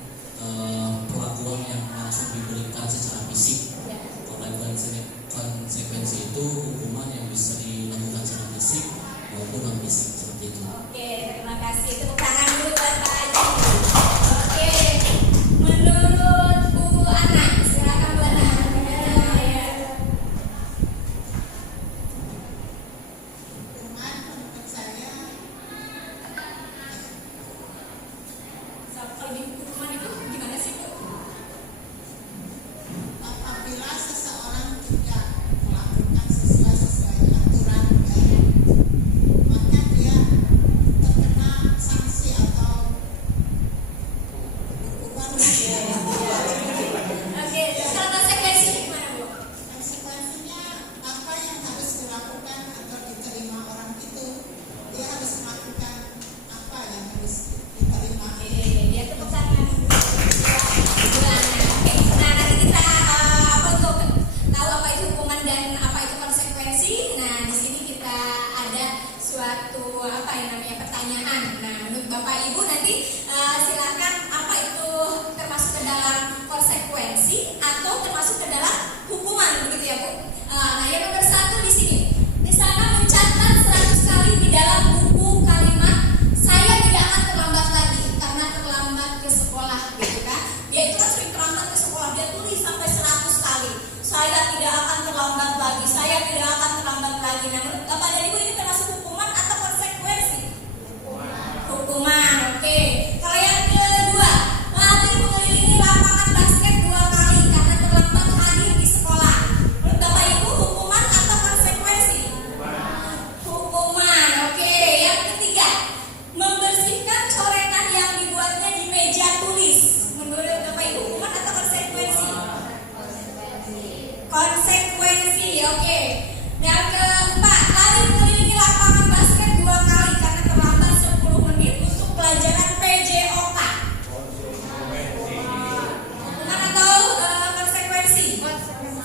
perlakuan yang langsung diberikan secara fisik. Kalau konsekuensi itu hukuman yang bisa dilakukan secara fisik maupun non fisik seperti itu. Oke, terima kasih. Tepuk tangan dulu buat Pak Haji. Oke, menurut Bu Ana, silakan Bu Ana. Kalau di hukuman itu gimana sih Bu? Apabila seseorang tidak melakukan sesuai aturan, maka dia terkena sanksi atau hukuman. Oke, kalau konsekuensi gimana Bu? Konsekuensinya apa yang harus dilakukan atau diterima orang itu, dia harus melakukan apa yang harus diterima. Dia tepuk tangan. Nah nanti kita untuk tahu apa itu hukuman dan apa itu konsekuensi. Nah di sini kita ada suatu pertanyaan. Nah menurut Bapak Ibu nanti silakan apa itu termasuk ke dalam konsekuensi atau termasuk ke dalam hukuman begitu ya Bu. Nah yang nomor 1 di sini. Di sana mencatat 100 kali di dalam buku kalimat saya tidak akan terlambat lagi karena terlambat ke sekolah gitu kan. Dia itu kan sering terlambat ke sekolah, dia tulis sampai 100 kali. Saya tidak akan terlambat lagi, saya tidak akan terlambat lagi. Nah menurut Bapak dan Ibu ini termasuk hukuman atau konsekuensi? Hukuman, oke. Kalau yang kedua, latih mengelilingi lapangan basket 2 kali. Konsekuensi, oke. Yang keempat, lari mengelilingi lapangan basket 2 kali karena terlambat 10 menit untuk pelajaran PJOK. Hukuman atau konsekuensi? Konsekuensi.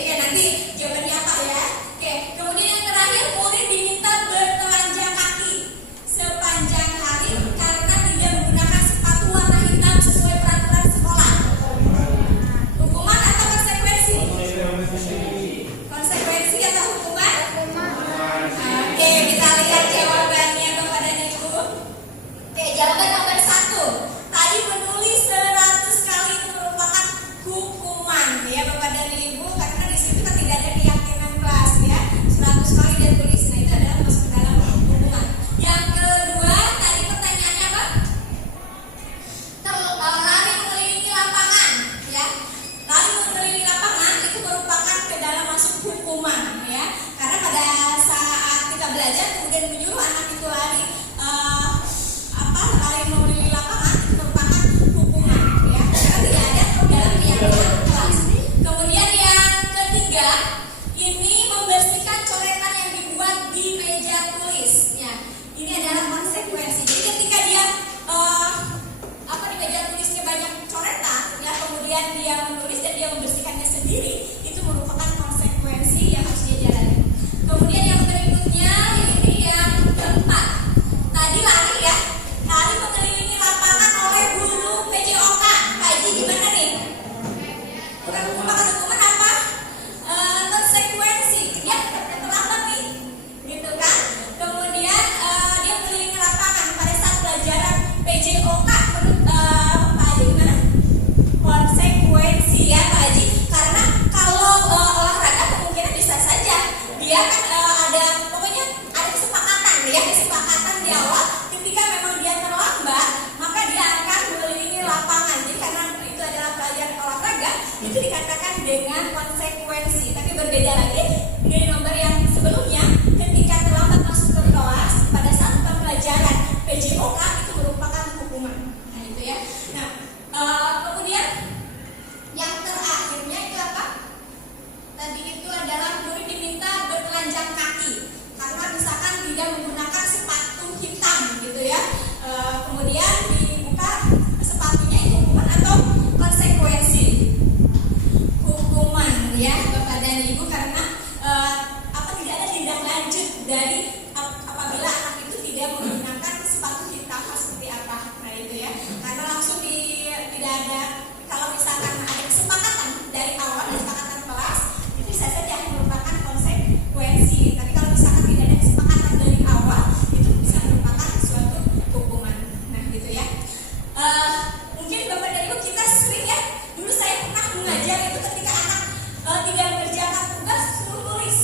Oke, nanti jawabannya apa ya? Oke, kemudian yang terakhir, murid diminta bertelanjang kaki sepanjang hari karena tidak menggunakan sepatu warna hitam sesuai peraturan sekolah. Hukuman atau konsekuensi? Konsekuensi atau hukuman? Oke, kita lihat jawabannya Bapak dan Ibu. Oke, jawaban nomor 1. Tadi menulis 100 kali itu merupakan hukuman ya Bapak dan Ibu, karena di situ kan tidak ada keyakinan kelas ya. 100 kali dia tulis, nah itu adalah masuk dalam hukuman. Yang kedua, tadi pertanyaannya apa? Lari mengelilingi lapangan ya. Lari mengelilingi lapangan itu merupakan ke dalam masuk hukuman ya. Karena pada saat kita belajar kemudian menyuruh anak itu lari lari mengelilingi lapangan itu merupakan hukuman ya. Karena tidak ada dalam keyakinan kelas. Kemudian yang ketiga, ini membersihkan coretan yang dibuat di meja tulis ya. Ini adalah konsekuensi. Jadi ketika dia di meja tulisnya banyak coretan ya, kemudian dia menulis dan dia membersihkannya sendiri, itu merupakan konsekuensi yang harus dia jalani. Kemudian yang berikutnya, ini yang keempat. Tadi lari ya, lari mengelilingi lapangan oleh guru PJOK. Pak Haji gimana nih? Bukan hukuman apa? Konsekuensi. Dia terlambat nih, gitu kan? Kemudian dia mengelilingi lapangan pada saat pelajaran PJOK. Menurut Pak Haji gimana? Konsekuensi ya Pak Haji. Karena kalau olahraga kemungkinan bisa saja dia kan pokoknya ada kesepakatan ya, kesepakatan di awal ketika memang dia terlambat maka dia akan mengelilingi lapangan. Jadi karena itu adalah pelajaran olahraga, itu dikatakan dengan konsekuensi. Tapi berbeda lagi dari nomor yang sebelumnya, ketika terlambat masuk ke kelas pada saat pembelajaran PJOK itu merupakan hukuman. Nah itu ya. Nah kemudian yang terakhirnya itu apa? Tadi itu adalah murid diminta bertelanjang kaki karena misalkan tidak menggunakan sepatu hitam gitu ya. Kemudian dibuka sepatunya, itu hukuman atau konsekuensi? Hukuman ya Bapak dan Ibu, karena tidak ada tindak lanjut dari apabila anak itu tidak menggunakan sepatu hitam seperti apa. Nah itu ya, karena langsung tidak ada. Kalau misalkan ada kesepakatan dari awal, kesepakatan kelas, itu bisa saja merupakan konsekuensi. Tapi kalau misalkan tidak ada kesepakatan dari awal, itu bisa merupakan suatu hukuman. Nah gitu ya. Mungkin Bapak dan Ibu kita sering ya. Dulu saya pernah mengajar itu ketika anak tidak mengerjakan tugas suruh tulis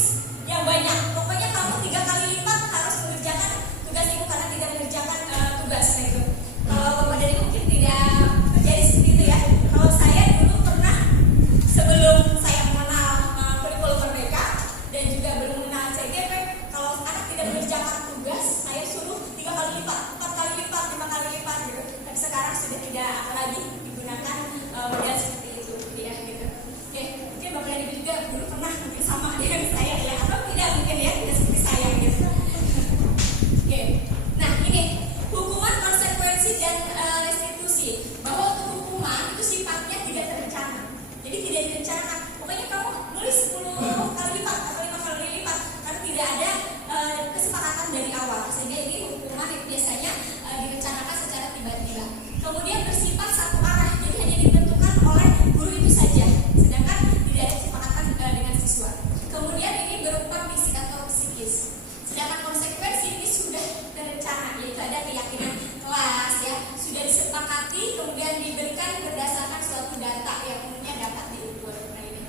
yang banyak. Pokoknya kamu 3 kali lipat harus mengerjakan tugas ibu karena tidak mengerjakan tugas. Nah itu. Kalau Bapak dan Ibu mungkin tidak terjadi seperti itu ya. Kalau saya dulu pernah, sebelum saya mengenal kurikulum Merdeka dan juga belum mengenal CGP, kalau anak tidak mengerjakan tugas, saya suruh 3 kali lipat, 4 kali lipat, 5 kali lipat gitu. Tapi sekarang sudah tidak lagi digunakan model seperti itu ya gitu. Oke, mungkin Bapak dan Ibu juga dulu pernah mungkin sama dengan saya ya, atau tidak mungkin ya, tidak seperti saya gitu. Oke, nah ini hukuman, konsekuensi dan restitusi. Bahwa untuk hukuman itu sifatnya tidak terencana. Jadi tidak direncanakan. Pokoknya kamu nulis 10 kali lipat atau 5 kali lipat karena tidak ada kesepakatan dari awal. Sehingga ini hukuman yang biasanya direncanakan secara tiba-tiba. Kemudian bersifat satu arah. Jadi hanya ditentukan oleh guru itu saja. Sedangkan tidak ada kesepakatan dengan siswa. Kemudian ini berupa fisik atau psikis. Sedangkan konsekuensi ini sudah terencana, yaitu ada keyakinan kelas ya, sudah disepakati, kemudian diberikan berdasarkan suatu data yang umumnya dapat diukur. Nah ini.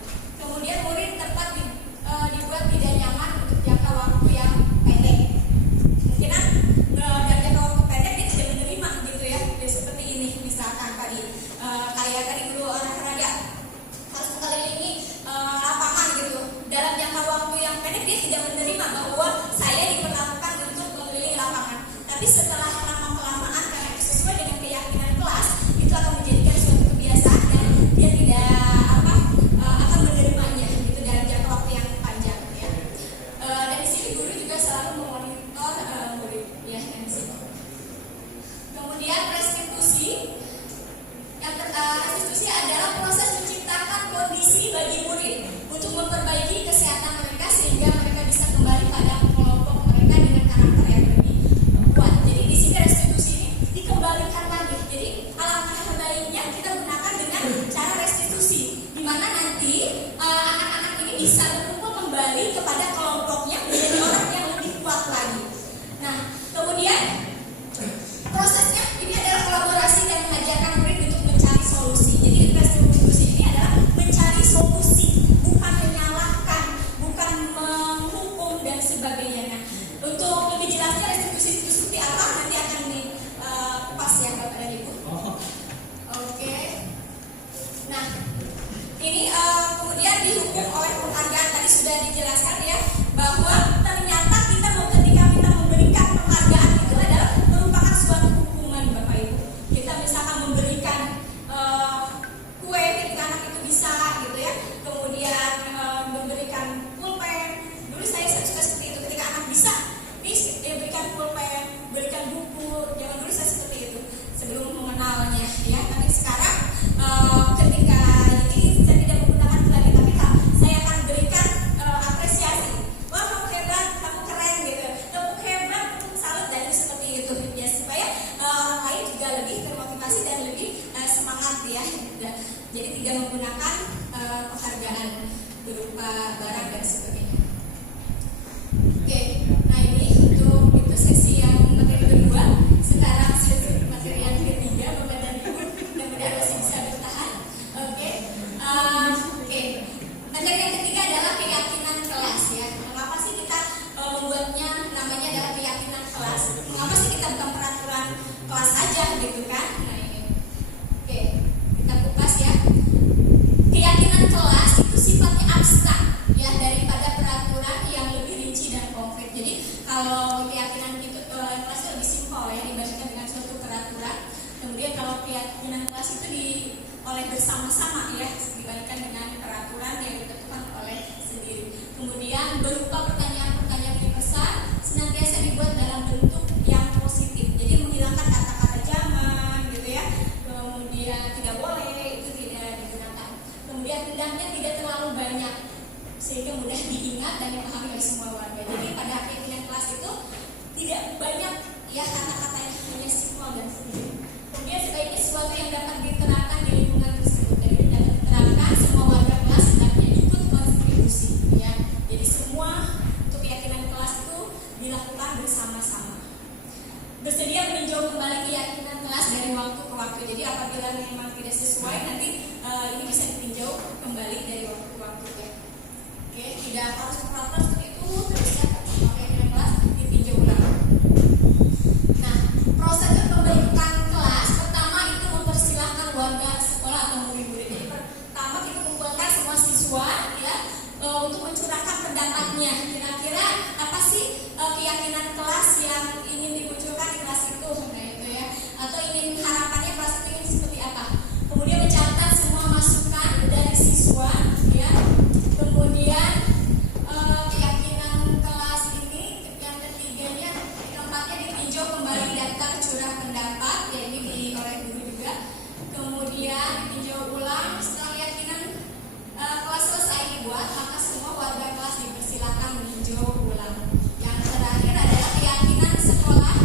Ini kemudian didukung oleh penghargaan. Tadi sudah dijelaskan ya bahwa ternyata ketika kita memberikan penghargaan itu adalah merupakan suatu hukuman Bapak Ibu. Kita misalkan memberikan kue ketika anak itu bisa gitu ya, kemudian memberikan pulpen. Dulu saya suka seperti itu, ketika anak bisa diberikan pulpen, berikan buku. Zaman dulu saya seperti itu sebelum mengenalnya ya. Tapi sekarang ketika ini saya tidak menggunakan lagi, tapi saya akan berikan apresiasi. Wah, kamu hebat, kamu keren gitu. Kamu hebat, kamu salut, dan seperti itu ya, supaya orang lain juga lebih termotivasi dan lebih semangat ya. Jadi tidak menggunakan penghargaan berupa barang dan sebagainya. Oke, nah ini untuk itu sesi yang materi kedua. Sekarang sesi materi yang ketiga, Bapak dan Ibu, mudah-mudahan masih bisa bertahan. Oke, materi yang ketiga adalah keyakinan kelas ya. Mengapa sih kita membuatnya namanya adalah keyakinan kelas? Mengapa sih kita bukan peraturan kelas aja gitu kan? Nah ini, oke, kita kupas ya. Keyakinan kelas itu sifatnya abstrak ya, daripada peraturan yang lebih rinci dan konkret. Jadi kalau keyakinan itu kelas itu lebih simpel ya dibandingkan dengan suatu peraturan. Kemudian kalau keyakinan kelas itu oleh bersama-sama ya dibandingkan dengan peraturan yang ditentukan oleh sendiri. Kemudian berupa pertanyaan-pertanyaan universal senantiasa dibuat dalam bentuk yang positif. Jadi menghilangkan kata-kata zaman gitu ya. Kemudian tidak boleh itu tidak digunakan. Kemudian hendaknya tidak terlalu banyak sehingga mudah diingat dan dipahami oleh semua warga. Jadi pada keyakinan kelas itu tidak banyak ya kata-kata yang hanya simpel dan sederhana. Kemudian sebaiknya sesuatu yang dapat diterapkan di lingkungan tersebut. Jadi dapat diterapkan, semua warga kelas hendaknya ikut kontribusi ya. Jadi semua untuk keyakinan kelas itu dilakukan bersama-sama. Bersedia meninjau kembali keyakinan kelas dari waktu ke waktu. Jadi apabila memang tidak sesuai nanti ini bisa ditinjau kembali dari waktu ke waktu ya. Oke, tidak harus peraturan seperti itu, terus ya keyakinan kelas ditinjau ulang. Nah, prosedur pembentukan kelas pertama itu mempersilahkan warga sekolah atau murid-murid. Jadi pertama kita mengumpulkan semua siswa ya untuk mencurahkan pendapatnya. Kira-kira apa sih keyakinan kelas yang ingin dimunculkan di kelas itu, nah itu ya. Atau ingin harapannya kelas itu ingin seperti apa. Kemudian mencatat semua masukan dari siswa ya. Kemudian keyakinan kelas ini yang ketiganya, keempatnya ditinjau kembali daftar curah pendapat ya, ini oleh guru juga. Kemudian ditinjau ulang setelah keyakinan kelas selesai dibuat, maka semua warga kelas dipersilakan meninjau ulang. Yang terakhir adalah keyakinan sekolah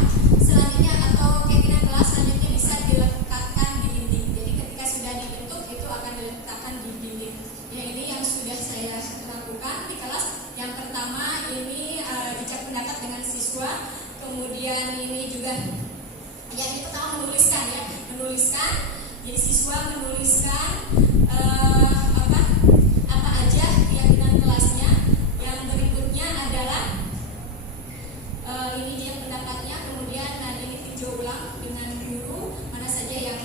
selanjutnya atau keyakinan kelas selanjutnya bisa diletakkan di dinding. Jadi ketika sudah dibentuk itu akan diletakkan di dinding. Ya, ini yang sudah saya lakukan di kelas. Yang pertama ini dicek pendapat dengan siswa. Kemudian ini juga yang pertama menuliskan ya, menuliskan. Jadi siswa menuliskan apa aja keyakinan kelasnya. Yang berikutnya adalah ini dia pendapatnya. Kemudian ini tinjau ulang dengan guru mana saja yang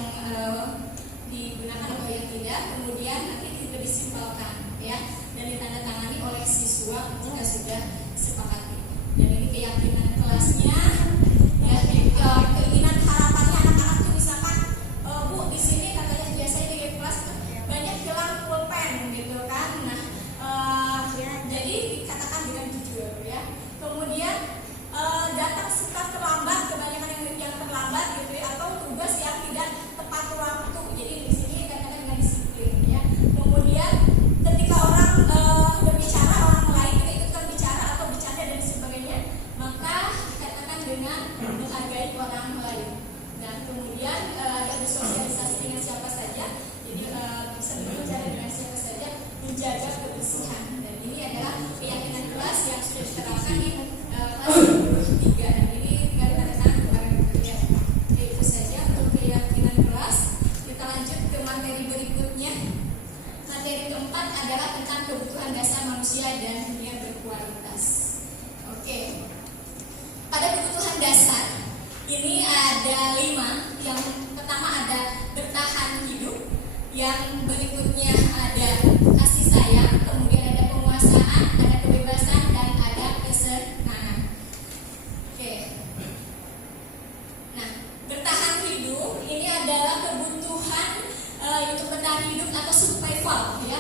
digunakan atau yang tidak. Kemudian nanti juga disimpulkan ya dan ditandatangani oleh siswa jika sudah sepakati. Dan ini keyakinan kelasnya ya, keinginan harapannya anak-anak itu misalkan Bu di sini katanya biasanya di kelas banyak hilang pulpen gitu kan. Nah jadi dikatakan dengan jujur ya. Kemudian datang suka terlambat, kebanyakan yang terlambat gitu ya, atau tugas yang tidak tepat waktu. Jadi di sini katakan dengan disiplin ya. Kemudian ketika orang berbicara, orang lain juga ikutkan bicara atau bercanda dan sebagainya, maka dikatakan dengan menghargai orang lain. Dan kemudian ada bersosialisasi dengan siapa saja. Jadi bisa berbicara dengan siapa saja, menjaga kebersihan. Dan ini adalah keyakinan kelas yang sudah diterapkan di kelas 3. Dan ini tinggal ditandatangan kemarin ya. Oke, itu saja untuk keyakinan kelas. Kita lanjut ke materi berikutnya. Materi keempat adalah tentang kebutuhan dasar manusia dan dunia berkualitas. Oke. Pada kebutuhan dasar ini ada 5. Yang pertama ada bertahan hidup. Yang berikutnya ada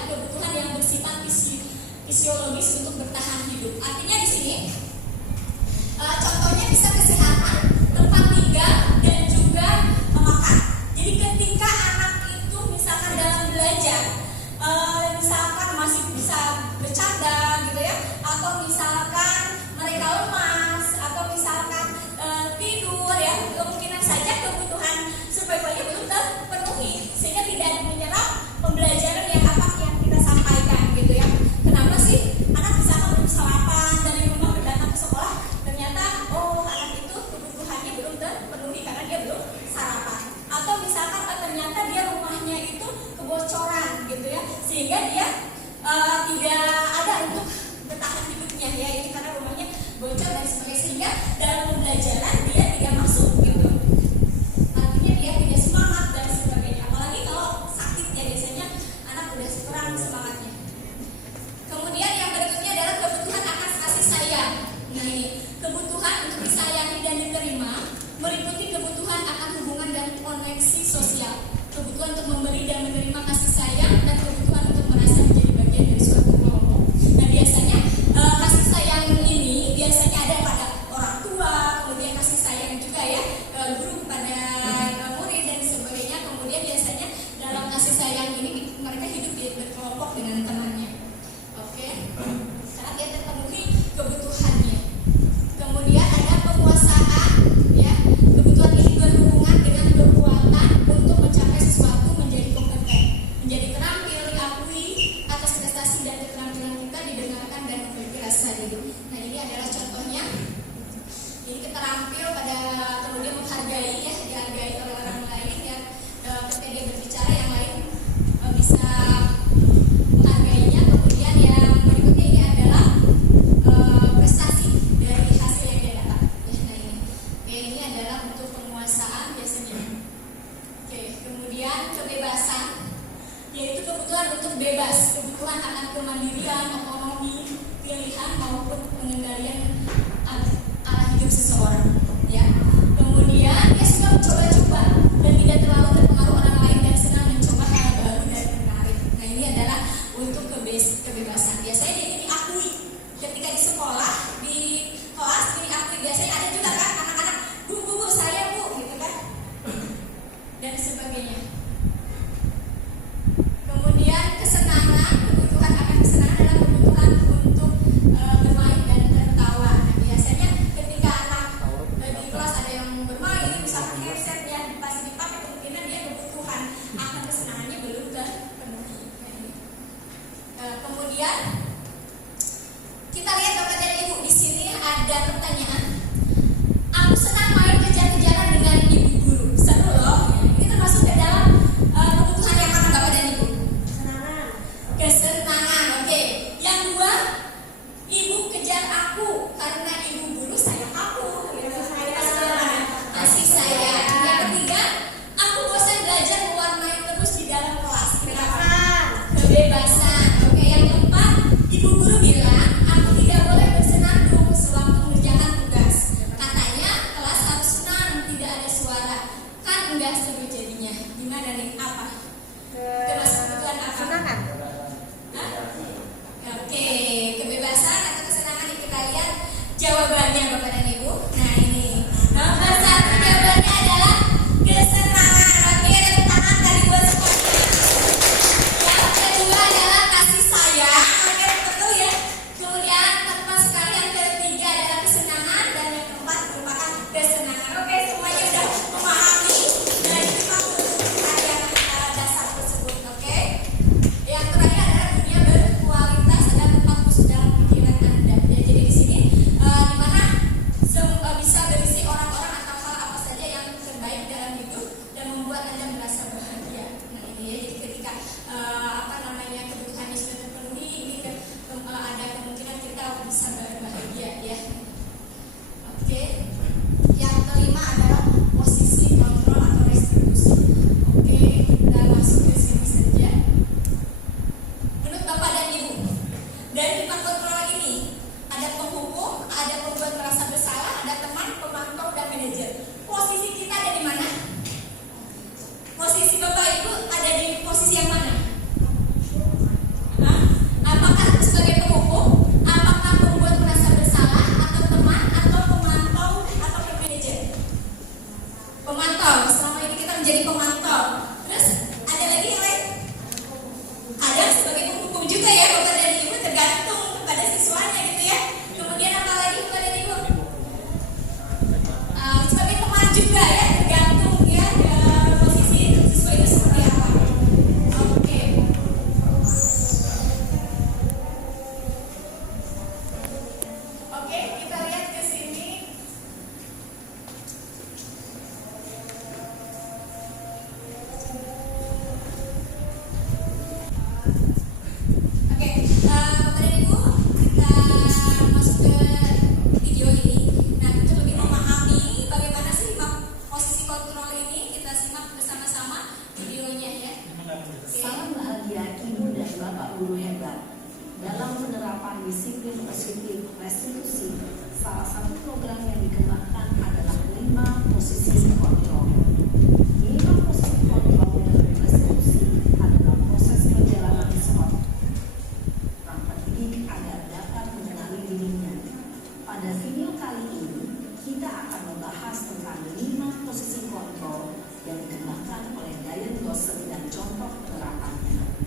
adalah kebutuhan yang bersifat fisiologis untuk bertahan hidup. Artinya di sini contohnya bisa kesehatan, tempat tinggal, dan juga makan. Jadi ketika anak itu misalkan dalam belajar, misalkan masih bisa bercanda gitu ya, atau misalkan mereka lemas, atau misalkan tidur ya, kemungkinan saja kebutuhan survivalnya belum terpenuhi sehingga tidak menyerap pembelajaran yang kita sampaikan gitu ya. Kenapa sih anak bisa belum sarapan dari rumah datang ke sekolah, ternyata anak itu kebutuhannya belum terpenuhi karena dia belum sarapan, atau misalkan ternyata dia rumahnya itu kebocoran gitu ya, sehingga dia tidak ada untuk bertahan hidupnya ya, ini karena rumahnya bocor dan sebagainya, sehingga dalam pembelajaran dia tidak masuk gitu. Artinya dia tidak semangat dan sebagainya. Apalagi kalau sakit ya, biasanya anak udah kurang semangatnya. Kemudian yang berikutnya adalah kebutuhan akan kasih sayang. Nah ini kebutuhan untuk disayangi dan diterima meliputi kebutuhan akan hubungan dan koneksi sosial, kebutuhan untuk memberi dan menerima kasih sayang, dan kebutuhan untuk merasa menjadi bagian dari suatu kelompok. Nah biasanya kasih sayang ini biasanya ada pada orang tua, kemudian kasih sayang juga ya guru kepada murid dan sebagainya. Kemudian biasanya dalam kasih sayang ini mereka hidup berkelompok dengan temannya. Oke, saat dia terpenuhi kebutuhannya. Kemudian ada penguasaan ya, kebutuhan ini berhubungan dengan kekuatan untuk mencapai sesuatu, menjadi kompeten, menjadi terampil, diakui atas prestasi dan keterampilan kita, didengarkan dan memiliki rasa diri. Nah ini adalah contohnya. Ini kita terampil pada kemudian menghargai ya, dihargai oleh orang lain ya, ketika dia berbicara yang lain bisa menghargainya. Kemudian yang berikutnya ini adalah prestasi dari hasil yang dia dapat. Nah ini adalah untuk penguasaan biasanya. Oke, kemudian kebebasan, yaitu kebutuhan untuk bebas, kebutuhan akan kemandirian, otonomi, pilihan maupun pengendalian arah hidup seseorang. Ya. Kemudian dia suka mencoba-coba dan tidak terlalu terpengaruh orang lain dan senang mencoba hal baru dan menarik. Nah ini adalah untuk kebebasan. Biasanya dia diakui ketika di sekolah, di kelas diakui. Biasanya ada juga kan anak-anak, bu saya bu gitu kan, dan sebagainya. Kemudian kesenangan, kebutuhan akan kesenangan adalah kebutuhan untuk bermain dan tertawa. Nah biasanya ketika anak di kelas ada yang bermain, misalkan headset ya pasti dipakai, kemungkinan dia kebutuhan akan kesenangannya belum terpenuhi. Kemudian kita lihat Bapak dan Ibu, di sini ada pertanyaan. Aku senang main kejar-kejaran dengan ibu guru. Seru loh. Ini termasuk ke dalam kebutuhan yang mana Bapak dan Ibu? Kesenangan. Oke. Yang dua, ibu kejar aku karena ibu guru sayang aku. Kasih sayang. Yang ketiga, aku bosan belajar mewarnai terus di dalam kelas. Kenapa? Kebebasan. Oke. Yang keempat, ibu guru bilang aku tidak boleh bersenandung sewaktu mengerjakan tugas. Katanya kelas harus senang, tidak ada suara. Kan enggak seru jadinya. Gimana nih? Apa? Termasuk kebutuhan apa? Kesenangan. Oke, kebebasan atau kesenangan yang kita lihat jawabannya Bapak dan Ibu. Nah ini nomor satu jawabannya adalah kesenangan. Oke, tepuk tangan dari buat semuanya. Yang kedua adalah kasih sayang. Oke, betul ya. Kemudian teman sekali yang ketiga adalah kesenangan, dan yang keempat merupakan kesenangan. Oke, semuanya sudah memahami dan kita kebutuhan yang dasar tersebut. Oke. Yang terakhir adalah dunia berkualitas adalah tempat khusus dalam pikiran Anda. Ya, jadi di sini di mana bisa berisi orang-orang atau hal apa saja yang terbaik dalam hidup dan membuat Anda merasa bahagia. Nah ini ya, jadi ketika kebutuhannya sudah terpenuhi, ini ada kemungkinan kita bisa berbahagia ya. Oke. Yang kelima adalah posisi kontrol atau restribusi. Oke, kita masuk ke sini saja. Menurut Bapak dan Ibu, dari 5 kontrol ini ada penghukum, ada pembuat merasa bersalah, ada teman, pemantau, dan manajer. Posisi kita ada di mana? Posisi Bapak Ibu ada di posisi yang mana? penerapan disiplin positif restitusi, salah satu program yang dikembangkan adalah 5 posisi kontrol. 5 posisi kontrol dan restitusi adalah proses perjalanan seorang pendidik agar dapat mengenali dirinya. Pada video kali ini, kita akan membahas tentang 5 posisi kontrol yang dikembangkan oleh Diane Dawson dan contoh penerapannya.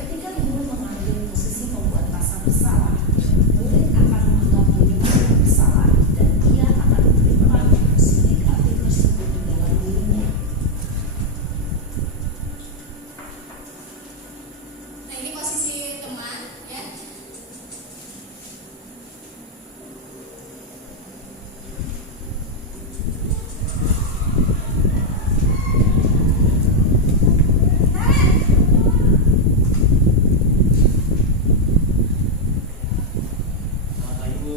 Ketika ibu mengambil posisi pembuat pasal bersalah. Murid akan menganggap dirinya bersalah dan dia akan menerima emosi negatif tersebut di dalam dirinya. Nah, ini posisi teman, ya. Selamat pagi Bu.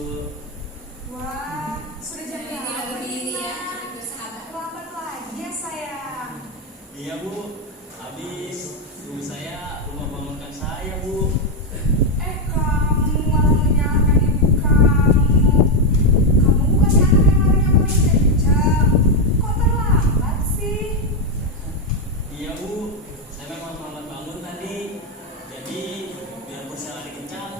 Wah, sudah jam Ini lagi berapa berdiri nih, ya, Nak? bersahabat. Lambat lagi ya sayang. Iya Bu, habis ibu saya lupa bangunkan saya Bu. Kamu malah menyalahkan ibu kamu. Kamu bukannya anak yang larinya paling kencang. Kok terlambat sih? Iya Bu, saya memang terlambat bangun tadi. Jadi biarpun saya lari kencang,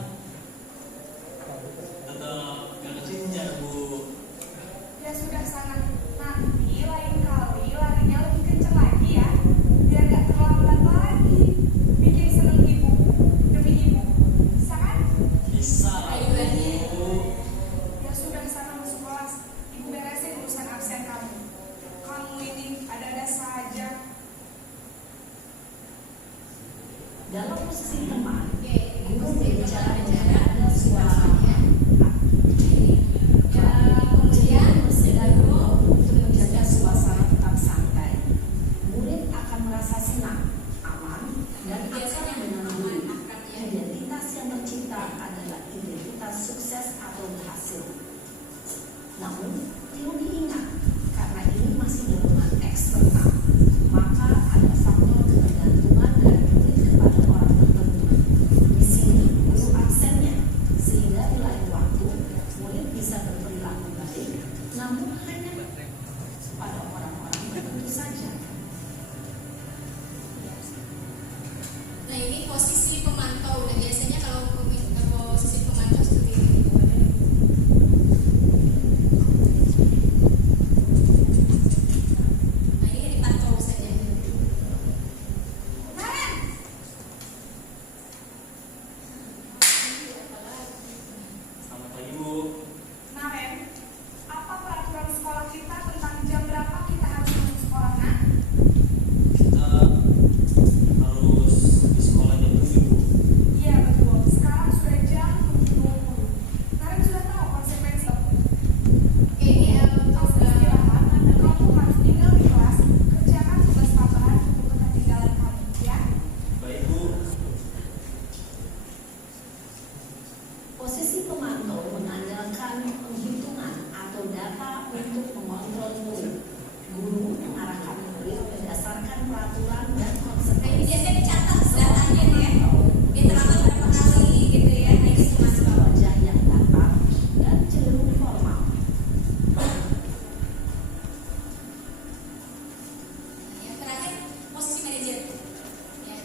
tetap gak kecincar Bu. Ya sudah sana. Nanti lain kali larinya lebih kencang lagi ya. Biar gak terlambat lagi. Bikin seneng ibu. Demi ibu. Bisa kan? Bisa lah Ayo, Bu. Ya sudah sana masuk kelas. Ibu beresin urusan absen kamu. Kamu ini ada-ada saja. Dalam posisi teman, Oke, ini guru posisi berbicara teman dengan suaranya. kemudian Guru untuk menjaga suasana tetap santai. Murid akan merasa senang, aman, dan biasanya akrab dengan aman, guru. akrab, ya. Identitas yang tercipta adalah identitas sukses atau berhasil. Namun, perlu diingat, karena ini masih dorongan eksternal, maka ada faktor ketergantungan dari murid kepada orang tertentu. Di sini, guru absennya, sehingga di lain waktu, murid bisa berperilaku baik, namun hanya pada orang-orang tertentu saja. Nah, ini posisi pemantau. Nah, biasanya kalau posisi pemantau seperti ini. Nah, ini dipantau saja. Selamat pagi Bu. Naren, apa peraturan sekolah kita tentang jam berapa kita harus masuk sekolah, Nak? Kita harus di sekolah jam 7 Bu. Iya betul, sekarang sudah jam 7.20. Naren sudah tahu konsekuensi. Oke, ini Pas istirahat, kamu harus tinggal di kelas, kerjakan tugas tambahan untuk ketertinggalan kamu, ya? Baik Bu. Posisi pemantau mengandalkan penghitungan atau data untuk mengontrol murid. Guru mengarahkan murid berdasarkan peraturan dan Nah, ini konsekuensi. biasanya dicatat datanya nih ya. Dia terlambat berapa kali gitu ya. Nah, itu semua Wajah yang datar dan cenderung formal. Yang terakhir posisi manajer. Ya.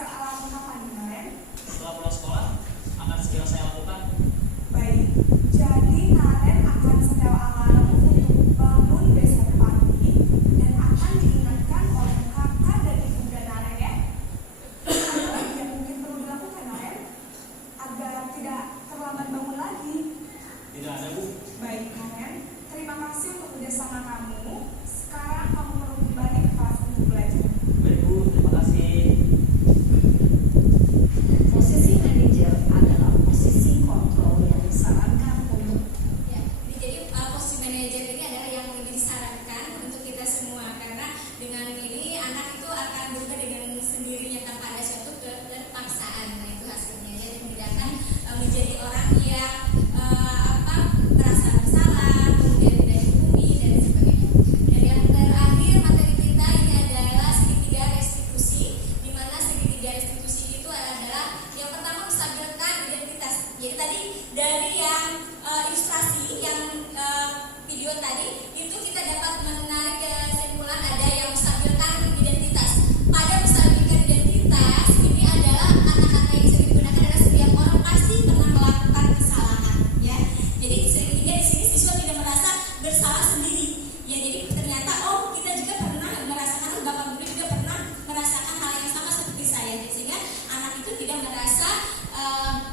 bisa lakukan apa nih Naren? Setelah pulang sekolah, akan segera saya lakukan. Baik, jadi Naren akan setel alarm untuk bangun besok pagi dan akan diingatkan oleh kakak dan ibunda Naren ya. Ada lagi yang mungkin perlu dilakukan Naren agar tidak terlambat bangun lagi. Tidak ada, Bu. Baik Naren, terima kasih untuk kerjasama kamu. Sekarang kamu perlu kembali ke kelas untuk belajar. Baik, Bu. Terima kasih. Posisi manajer adalah posisi kontrol yang disarankan untuk Ya, jadi posisi manajer ini adalah yang lebih disarankan untuk kita semua karena dengan ini anak itu akan berubah dengan sendirinya tanpa ada suatu keterpaksaan. Nah itu hasilnya ya, dan tidak akan menjadi orang yang merasa bersalah, kemudian tidak dihukumi dan sebagainya. Dan yang terakhir materi kita ini adalah segitiga restitusi, di mana segitiga restitusi itu adalah yang pertama menstabilkan identitas. Jadi tadi dari yang ilustrasi yang video tadi itu kita dapat menarik kesimpulan ada yang menstabilkan identitas. Pada menstabilkan identitas ini adalah kata-kata yang sering digunakan adalah setiap orang pasti pernah melakukan kesalahan ya. Jadi sehingga di sini siswa tidak merasa bersalah sendiri. Ya jadi ternyata kita juga pernah merasakan, Bapak Guru juga pernah merasakan hal yang sama seperti saya. Sehingga anak itu tidak merasa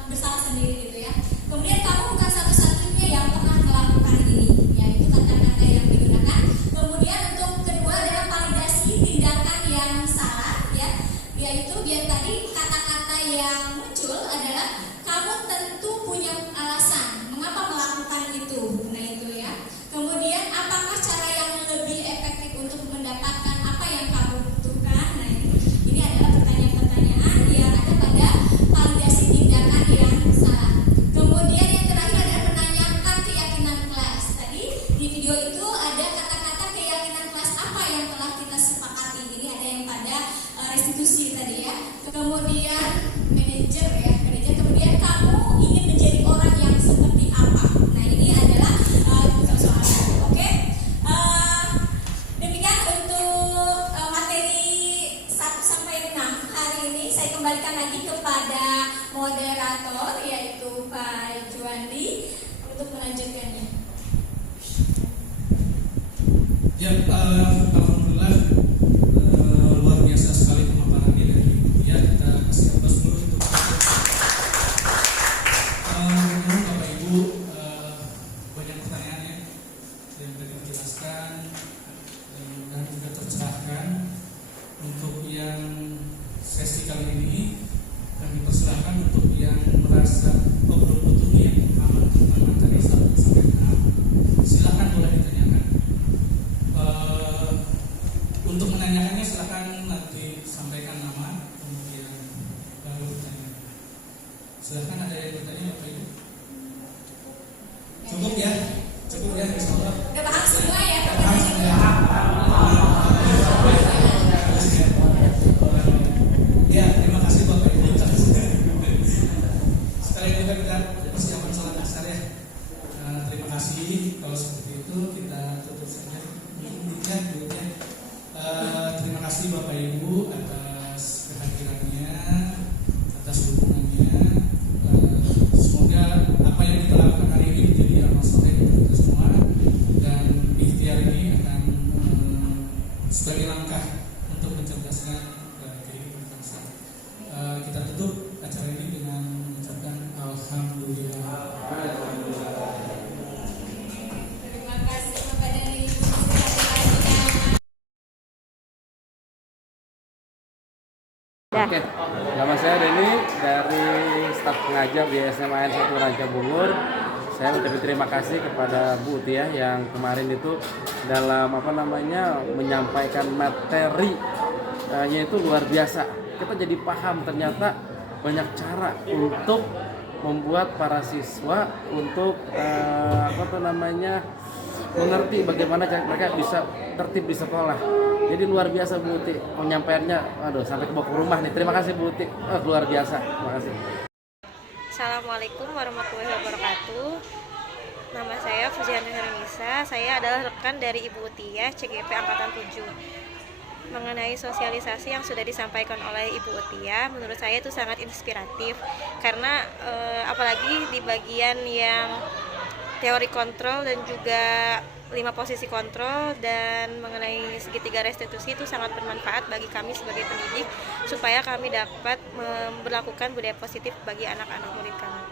bersalah sendiri gitu ya. Kemudian kamu bukan satu-satunya yang pernah melakukan ini. Ya itu kata-kata yang digunakan. Kemudian untuk kedua adalah validasi tindakan yang salah ya. Yaitu biar tadi kata-kata yang muncul adalah kamu tentu punya alasan mengapa melakukan itu. Nah itu ya. Kemudian apakah cara yang lebih efektif untuk mendapatkan apa yang kamu butuhkan? Nah ini adalah pertanyaan-pertanyaan yang ada pada validasi tindakan yang salah. Kemudian yang terakhir adalah menanyakan keyakinan kelas. Tadi di video itu ada kata-kata keyakinan kelas apa yang telah kita sepakati. Ini ada yang pada restitusi tadi ya. Kemudian manajer ya, manajer. Kemudian kamu ingin menjadi orang yang seperti apa? Nah ini adalah soalnya. Oke. Demikian untuk materi 1 sampai 6 hari ini. Saya kembalikan lagi kepada moderator yaitu Pak Juandi untuk melanjutkannya. Ya, alhamdulillah luar biasa sekali pemaparannya dari Ibu ya. Kita kasih aplaus dulu untuk mohon Bapak Ibu banyak pertanyaan ya yang sudah dijelaskan dan juga tercerahkan. Untuk yang sesi kali ini kami persilahkan untuk yang merasa belum betul yang pemahaman tentang materi 1 sampai 6 silahkan boleh ditanyakan. Untuk menanyakannya silahkan nanti sampaikan nama kemudian baru bertanya. Silahkan ada yang bertanya Bapak Ibu. Cukup ya, insyaallah. Udah paham semua ya? Paham semua ya. Ya, terima kasih Bapak Ibu. Sekali juga kita persiapan sholat asar ya. Terima kasih. Kalau seperti itu kita tutup saja. Terima kasih Bapak Ibu atas kehadirannya, atas dukungannya. Semoga apa yang kita lakukan hari ini menjadi amal soleh untuk kita semua, dan ikhtiar ini akan sebagai langkah untuk mencerdaskan kehidupan bangsa. Kita tutup acara ini dengan mengucapkan alhamdulillah. Terima kasih Bapak dan Ibu. Oke, nama saya Denny dari staf pengajar di SMAN 1 Ranca Bungur. Saya ucapkan terima kasih kepada Bu Uti ya yang kemarin itu dalam menyampaikan materi yaitu luar biasa. Kita jadi paham ternyata banyak cara untuk membuat para siswa untuk mengerti bagaimana mereka bisa tertib di sekolah. Jadi luar biasa Bu Uti penyampaiannya, sampai ke bawah rumah nih. Terima kasih Bu Uti, luar biasa. Terima kasih. Assalamualaikum warahmatullahi wabarakatuh. Nama saya Fuziana Hermisa. Saya adalah rekan dari Ibu Uti ya, CGP Angkatan 7. mengenai sosialisasi yang sudah disampaikan oleh Ibu Utia. Menurut saya itu sangat inspiratif karena apalagi di bagian yang teori kontrol dan juga 5 posisi kontrol dan mengenai segitiga restitusi itu sangat bermanfaat bagi kami sebagai pendidik supaya kami dapat memperlakukan budaya positif bagi anak-anak murid kami.